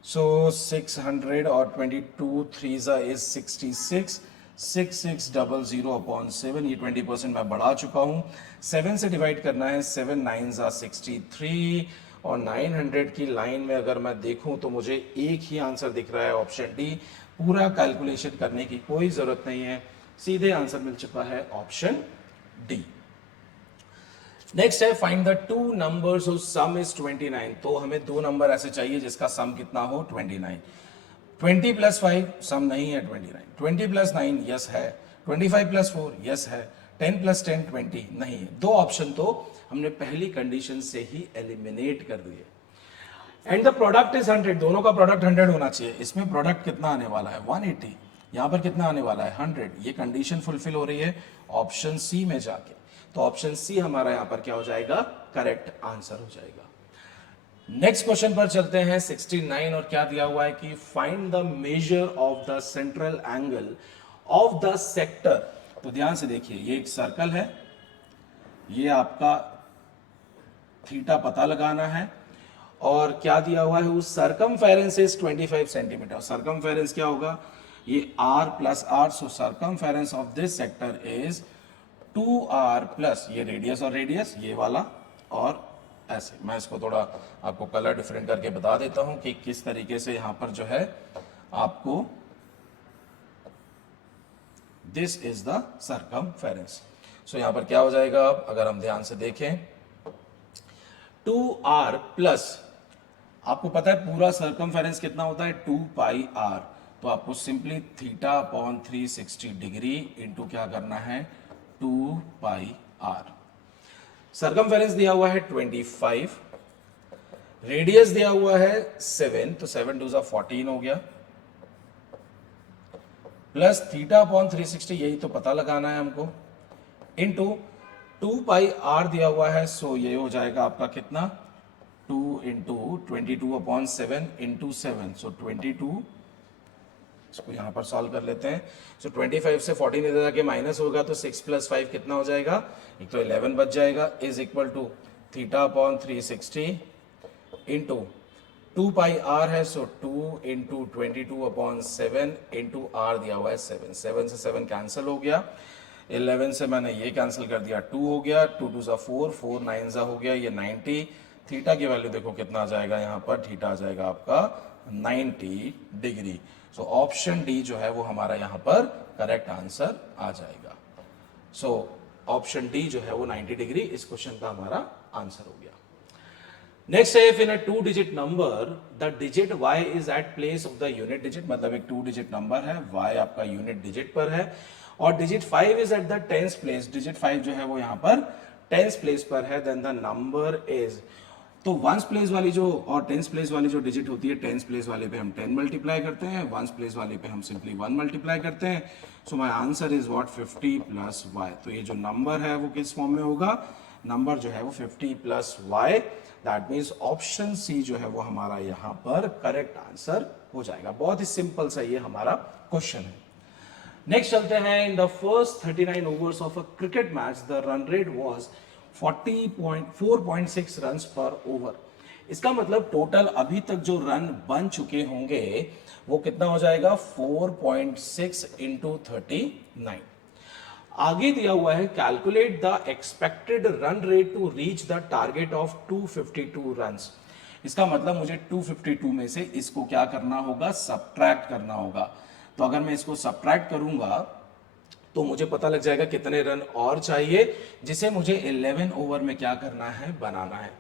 सो 600 और 22 3 सा इज 66, 6600 अपॉन 7। ये 20% मैं बढ़ा चुका हूँ। 7 से डिवाइड करना है, 7 9 सा 63 और 900 की लाइन में अगर मैं देखूं तो मुझे एक ही आंसर दिख रहा है, ऑप्शन डी। पूरा कैलकुलेशन करने की कोई जरूरत नहीं है, सीधे आंसर मिल चुका है ऑप्शन डी। नेक्स्ट है find the two numbers whose sum is 29। तो हमें दो नंबर ऐसे चाहिए जिसका सम कितना हो 29। 20 प्लस 5 सम नहीं है 29। 20 प्लस 9 यस है। 25 प्लस 4 यस है। 10 प्लस 10 20 नहीं है। दो ऑप्शन तो हमने पहली कंडीशन से ही एलिमिनेट कर दिए। एंड द प्रोडक्ट इज 100, दोनों का प्रोडक्ट 100 होना चाहिए। इसमें प्रोडक्ट कितना आने वाला है 180, यहां पर कितना आने वाला है 100। ये कंडीशन फुलफिल हो रही है ऑप्शन सी में जाके, तो ऑप्शन सी हमारा यहां पर क्या हो जाएगा, करेक्ट आंसर हो जाएगा। नेक्स्ट क्वेश्चन पर चलते हैं 69, और क्या दिया हुआ है कि find the measure of the central angle of the sector. तो ध्यान से देखिए, ये एक सर्कल है, ये आपका थीटा पता लगाना है, और क्या दिया हुआ है, उस सर्कमफेरेंस इज 25 सेंटीमीटर। सर्कमफेरेंस क्या होगा, ये r plus r, so circumference of this sector is 2r plus ये रेडियस और रेडियस ये वाला, और ऐसे मैं इसको थोड़ा आपको कलर डिफरेंट करके बता देता हूं कि किस तरीके से यहां पर जो है आपको, दिस इज द सर्कमफेरेंस। सो यहां पर क्या हो जाएगा, अब अगर हम ध्यान से देखें 2r प्लस, आपको पता है पूरा सर्कमफेरेंस कितना होता है 2 पाई r, तो आपको simply theta upon 360 degree into क्या करना है 2 पाई r। सर्कमफेरेंस दिया हुआ है 25, रेडियस दिया हुआ है 7, तो 7 2 14 हो गया, प्लस थीटा अपॉन 360, यही तो पता लगाना है हमको, इंटू 2 पाई r दिया हुआ है, सो ये हो जाएगा आपका कितना 2 इंटू 22 अपॉन 7 इंटू 7, सो 22। इसको यहां पर सॉल्व कर लेते हैं। सो 25 से 14 इधर जाके माइनस होगा, तो 6 प्लस 5 कितना हो जाएगा, एक तो 11 बच जाएगा, is equal to theta upon 360 into 2 pi r है, so 2 into 22 upon 7 into r दिया हुआ है 7, 7 से 7 कैंसिल हो गया, 11 से मैंने ये कैंसिल कर दिया, 2 हो गया, 2 2 4, 4 9 हो गया, ये 90। थीटा की वैल्यू देखो कितना आ जाएगा, यहाँ पर थीटा आ जाएगा आपका 90 डिग्री। सो ऑप्शन डी जो है वो हमारा यहाँ पर करेक्ट आंसर आ जाएगा। सो ऑप्शन डी जो है वो 90 डिग्री इस क्वेश्चन का हमारा आंसर हो गया। नेक्स्ट है, if in a 2 digit number the digit y is at place of the unit digit, मतलब एक 2 डिजिट नंबर है, y आपका यूनिट डिजिट पर है, और digit 5 is at the tens place, digit 5 जो है वो यहाँ पर टेंस प्लेस पर है, देन द नंबर इज, तो वंस प्लेस वाली जो और टेंस प्लेस वाली जो डिजिट होती है, टेंस प्लेस वाले पे हम 10 मल्टीप्लाई करते हैं, वंस प्लेस वाले पे हम सिंपली 1 मल्टीप्लाई करते हैं। So my answer is what 50 plus y। तो ये जो नंबर है वो किस फॉर्म में होगा, नंबर जो है वो 50 plus y, that means option C जो है वो हमारा यहाँ पर करेक्ट आंसर हो जाएगा। बहुत ही सिंपल सा ये हमारा क्वेश्चन है। नेक्स्ट चलते हैं, in the first 39 overs of a cricket match the run rate was 4.6 run पर ओवर। इसका मतलब टोटल अभी तक जो रन बन चुके होंगे वो कितना हो जाएगा 4.6 इंटू 39। आगे दिया हुआ है calculate the expected run rate to reach the target of 252 runs. इसका मतलब मुझे 252 में से इसको क्या करना होगा, सब्ट्रैक्ट करना होगा। तो अगर मैं इसको सब्ट्रैक्ट करूंगा तो मुझे पता लग जाएगा कितने रन और चाहिए, जिसे मुझे 11 ओवर में क्या करना है, बनाना है।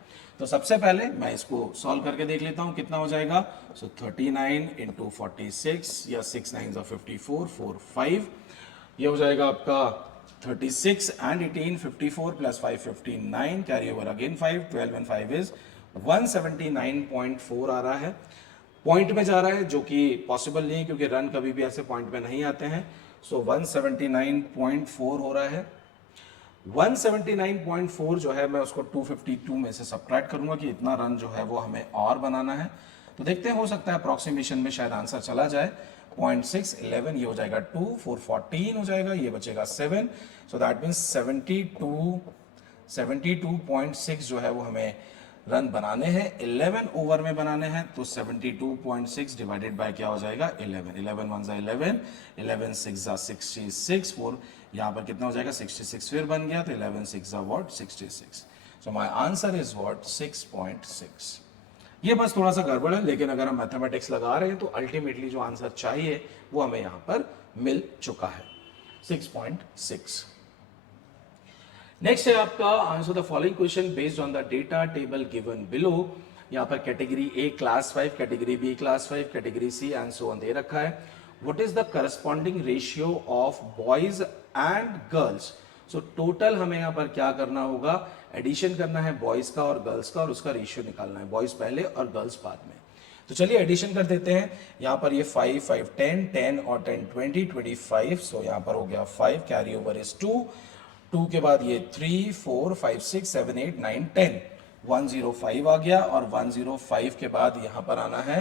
तो सबसे पहले मैं इसको सॉल्व करके देख लेता हूं कितना हो जाएगा। सो 39 इंटू 46 या 6 9 54 4 5, ये हो जाएगा आपका 36 and 18 54 plus 5 59, carry over again 5, 12 and 5 is 179.4 आ रहा है। पॉइंट में जा रहा है जो कि पॉसिबल नहीं है क्योंकि रन कभी भी ऐसे पॉइंट में नहीं आते हैं। सो 179.4 हो रहा है। 179.4 जो है मैं उसको 252 में से सब्ट्रैक्ट करूंगा कि इतना रन जो है वो हमें और बनाना है। तो देखते हैं, हो सकता है अप्रोक्सीमेशन में शायद आंसर चला जाए। 0.6 11 ये हो जाएगा 2, 4 14 हो जाएगा, ये बचेगा 7। सो दैट मीन्स 72.6 जो है वो हमें रन बनाने हैं, 11 ओवर में बनाने हैं। तो 72.6 डिवाइडेड बाय क्या हो जाएगा, 11। 11 1 11, 11 6 66, 4 यहाँ पर कितना हो जाएगा 66 फिर बन गया, तो 11 6 what 66। So my answer is what 6.6। ये बस थोड़ा सा गड़बड़ है, लेकिन अगर हम मैथमेटिक्स लगा रहे हैं तो अल्टीमेटली जो आंसर चाहिए वो हमें यहां पर मिल चुका है, 6.6। नेक्स्ट है आपका answer the following question based on the data table given below. यहां पर category A class 5, category B class 5, category C and so on दे रखा है। What is the corresponding ratio of boys and girls. So total हमें यहां पर क्या करना होगा, एडिशन करना है बॉयज का और गर्ल्स का और उसका रेशियो निकालना है, बॉयज पहले और गर्ल्स बाद में। तो चलिए एडिशन कर देते हैं। यहां पर ये 5 5 10 10 और 10 20 25। सो यहां पर हो गया 5, कैरी ओवर इज 2 के बाद ये 3 4 5 6 7 8 9 10, 105 आ गया। और 105 के बाद यहां पर आना है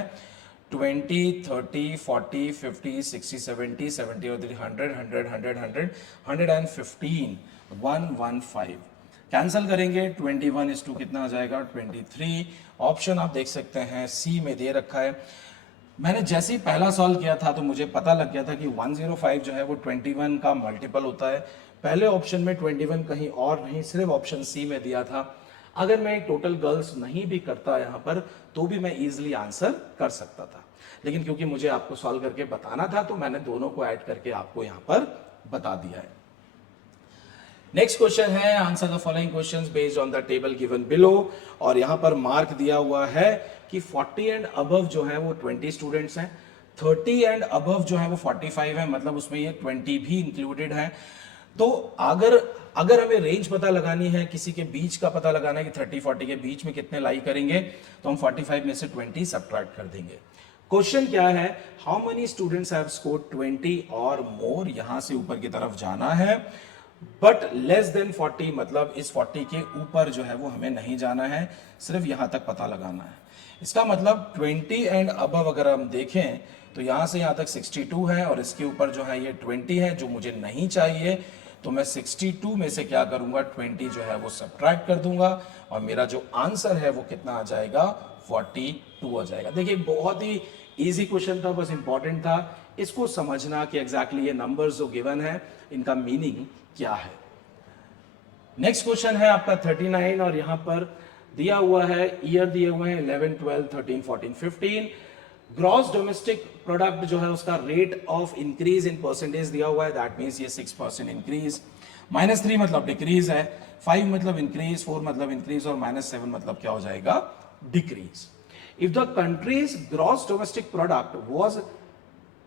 20 30 40 50 60 70 70 और 100 100 100 100 115, 115 कैंसिल करेंगे। 21 इस टू कितना आ जाएगा 23। ऑप्शन आप देख सकते हैं सी में दे रखा है। मैंने जैसे ही पहला सॉल्व किया था तो मुझे पता लग गया था कि 105 जो है वो 21 का मल्टीपल होता है। पहले ऑप्शन में 21 कहीं और नहीं, सिर्फ ऑप्शन सी में दिया था। अगर मैं टोटल गर्ल्स नहीं भी करता यहाँ पर तो भी मैं इजीली आंसर कर सकता था, लेकिन क्योंकि मुझे आपको सॉल्व करके बताना था तो मैंने दोनों को ऐड करके आपको यहाँ पर बता दिया है। नेक्स्ट क्वेश्चन है answer the following questions based on the table given below. और यहां पर मार्क दिया हुआ है कि 40 एंड अबव जो है वो 20 स्टूडेंट्स हैं, 30 एंड अबव जो है वो 45 है, मतलब उसमें ये 20 भी इंक्लूडेड है। तो अगर हमें रेंज पता लगानी है, किसी के बीच का पता लगाना है कि 30 40 के बीच में कितने लाई करेंगे, तो हम 45 में से 20 सब्ट्रैक्ट कर देंगे। क्वेश्चन क्या है, how many students have scored 20 और मोर, यहां से ऊपर की तरफ जाना है, बट लेस देन 40, मतलब इस 40 के ऊपर जो है वो हमें नहीं जाना है, सिर्फ यहां तक पता लगाना है। इसका मतलब 20 एंड अबव अगर हम देखें तो यहां से यहां तक 62 है और इसके ऊपर जो है ये 20 है जो मुझे नहीं चाहिए। तो मैं 62 में से क्या करूंगा 20 जो है वो सब्ट्रैक्ट कर दूंगा और मेरा जो आंसर है वो कितना आ जाएगा 42 आ जाएगा। देखिए बहुत ही इजी क्वेश्चन था, बस इंपॉर्टेंट था इसको समझना कि एग्जैक्टली ये नंबर्स जो गिवन है इनका मीनिंग क्या है। नेक्स्ट क्वेश्चन है आपका 39 और यहां पर दिया हुआ है ईयर दिए हुए हैं 11 12 13 14 15। ग्रॉस डोमेस्टिक प्रोडक्ट जो है उसका rate of increase in percentage दिया हुआ है, दैट मींस ये 6% इंक्रीज। -3 मतलब डिक्रीज है, 5 मतलब इंक्रीज, 4 मतलब इंक्रीज और -7 मतलब क्या हो जाएगा decrease. If the countries gross domestic product was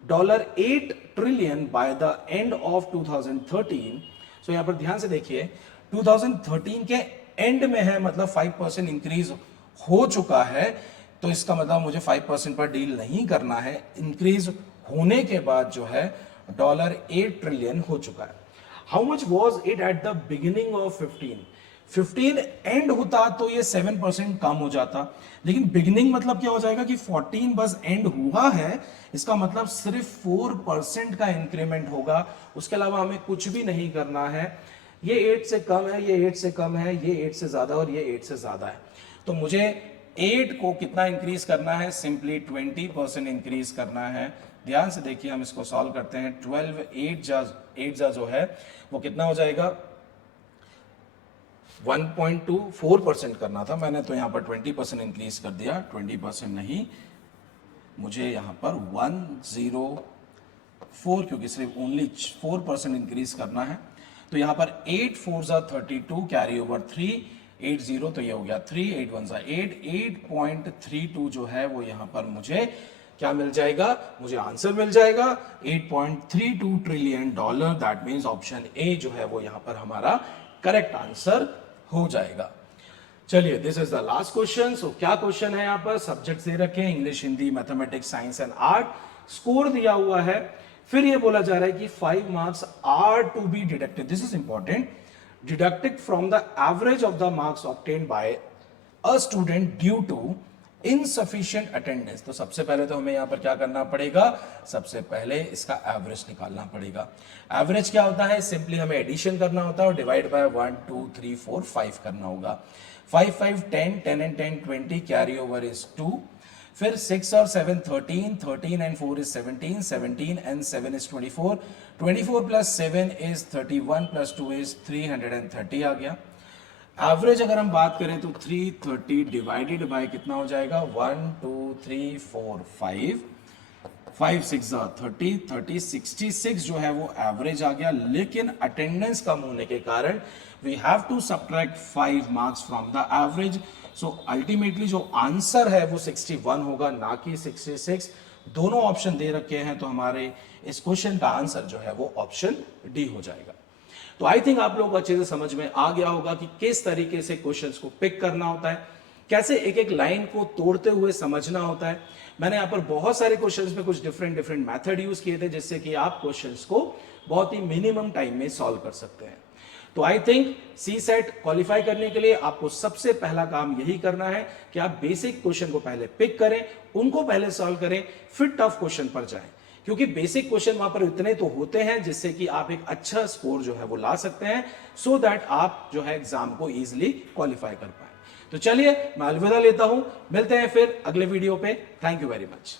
$8 trillion by the end of 2013। सो यहां पर ध्यान से देखिए 2013 के एंड में है, मतलब 5% इंक्रीज हो चुका है। तो इसका मतलब मुझे 5% पर डील नहीं करना है, इंक्रीज होने के बाद जो है $8 ट्रिलियन हो चुका है। How much was it at the beginning of 15 and होता तो ये 7% कम हो जाता, लेकिन बिगिनिंग मतलब क्या हो जाएगा कि 14 बस एंड हुआ है, इसका मतलब सिर्फ 4% का इंक्रीमेंट होगा, उसके अलावा हमें कुछ भी नहीं करना है। ये 8 से कम है, ये 8 से कम है, ये 8 से ज्यादा और ये 8 से ज्यादा है। तो मुझे 8 को कितना इंक्रीज करना है, सिंपली 20% इंक्रीज करना है। ध्यान से देखिए हम इसको सॉल्व करते हैं। 12 8 जा जो है वो कितना हो जाएगा 1.24% करना था मैंने, तो यहां पर 20% इंक्रीज कर दिया, 20% नहीं, मुझे यहां पर 4 क्योंकि सिर्फ ओनली 4% इंक्रीज करना है। तो यहाँ पर 8 4 जा 32 कैरी ओवर 3 8 0 तो ये हो गया 3 8 1 जा 8 8.32 जो है वो यहाँ पर मुझे क्या मिल जाएगा, मुझे आंसर मिल जाएगा 8.32 trillion dollar. That means option A जो है वो यहाँ पर हमारा करेक्ट आंसर हो जाएगा। चलिए this is the last question. So क्या क्वेश्चन है यहाँ पर, सब्जेक्ट दे रखे हैं English, Hindi, mathematics, science and art, score दिया हुआ है, फिर ये बोला जा रहा है कि 5 marks are to be deducted, this is important, deducted from the average of the marks obtained by a student due to insufficient attendance. तो सबसे पहले तो हमें यहां पर क्या करना पड़ेगा, सबसे पहले इसका एवरेज निकालना पड़ेगा। एवरेज क्या होता है, सिंपली हमें एडिशन करना होता है और डिवाइड बाय 1 2 3 4 5 करना होगा। 5 5 10 10 and 10 20 कैरी ओवर इज 2, फिर 6 और 7 13 13 and 4 is 17 17 and 7 is 24 24 plus 7 is 31 plus 2 is 330 आ गया। एवरेज अगर हम बात करें तो 330 डिवाइडेड बाय कितना हो जाएगा, 1 2 3 4 5 5 6 30 30 66 जो है वो एवरेज आ गया। लेकिन अटेंडेंस कम होने के कारण we have to subtract 5 marks from the average. So ultimately जो आंसर है वो 61 होगा, ना कि 66। दोनों ऑप्शन दे रखे हैं तो हमारे इस क्वेश्चन का आंसर जो है वो ऑप्शन डी हो जाएगा। तो आई थिंक आप लोगों को अच्छे से समझ में आ गया होगा कि किस तरीके से क्वेश्चंस को पिक करना होता है, कैसे एक एक लाइन को तोड़ते हुए समझना होता है। मैंने यहाँ पर बहुत सारे क्वेश्चंस में कुछ डिफरेंट मेथड यूज किए थे जिससे कि आप क्वेश्चंस को बहुत ही मिनिमम टाइम में सॉल्व कर सकते हैं। तो I think C set qualify करने के लिए आपको सबसे पहला काम यही करना है कि आप बेसिक क्वेश्चन को पहले पिक करें, उनको पहले सॉल्व करें, फिर टफ क्वेश्चन पर जाएं, क्योंकि बेसिक क्वेश्चन वहां पर इतने तो होते हैं जिससे कि आप एक अच्छा स्कोर जो है वो ला सकते हैं, सो दैट आप जो है एग्जाम को इजीली क्वालिफाई कर पाए। तो चलिए मैं अलविदा लेता हूं, मिलते हैं फिर अगले वीडियो पे। Thank you very much.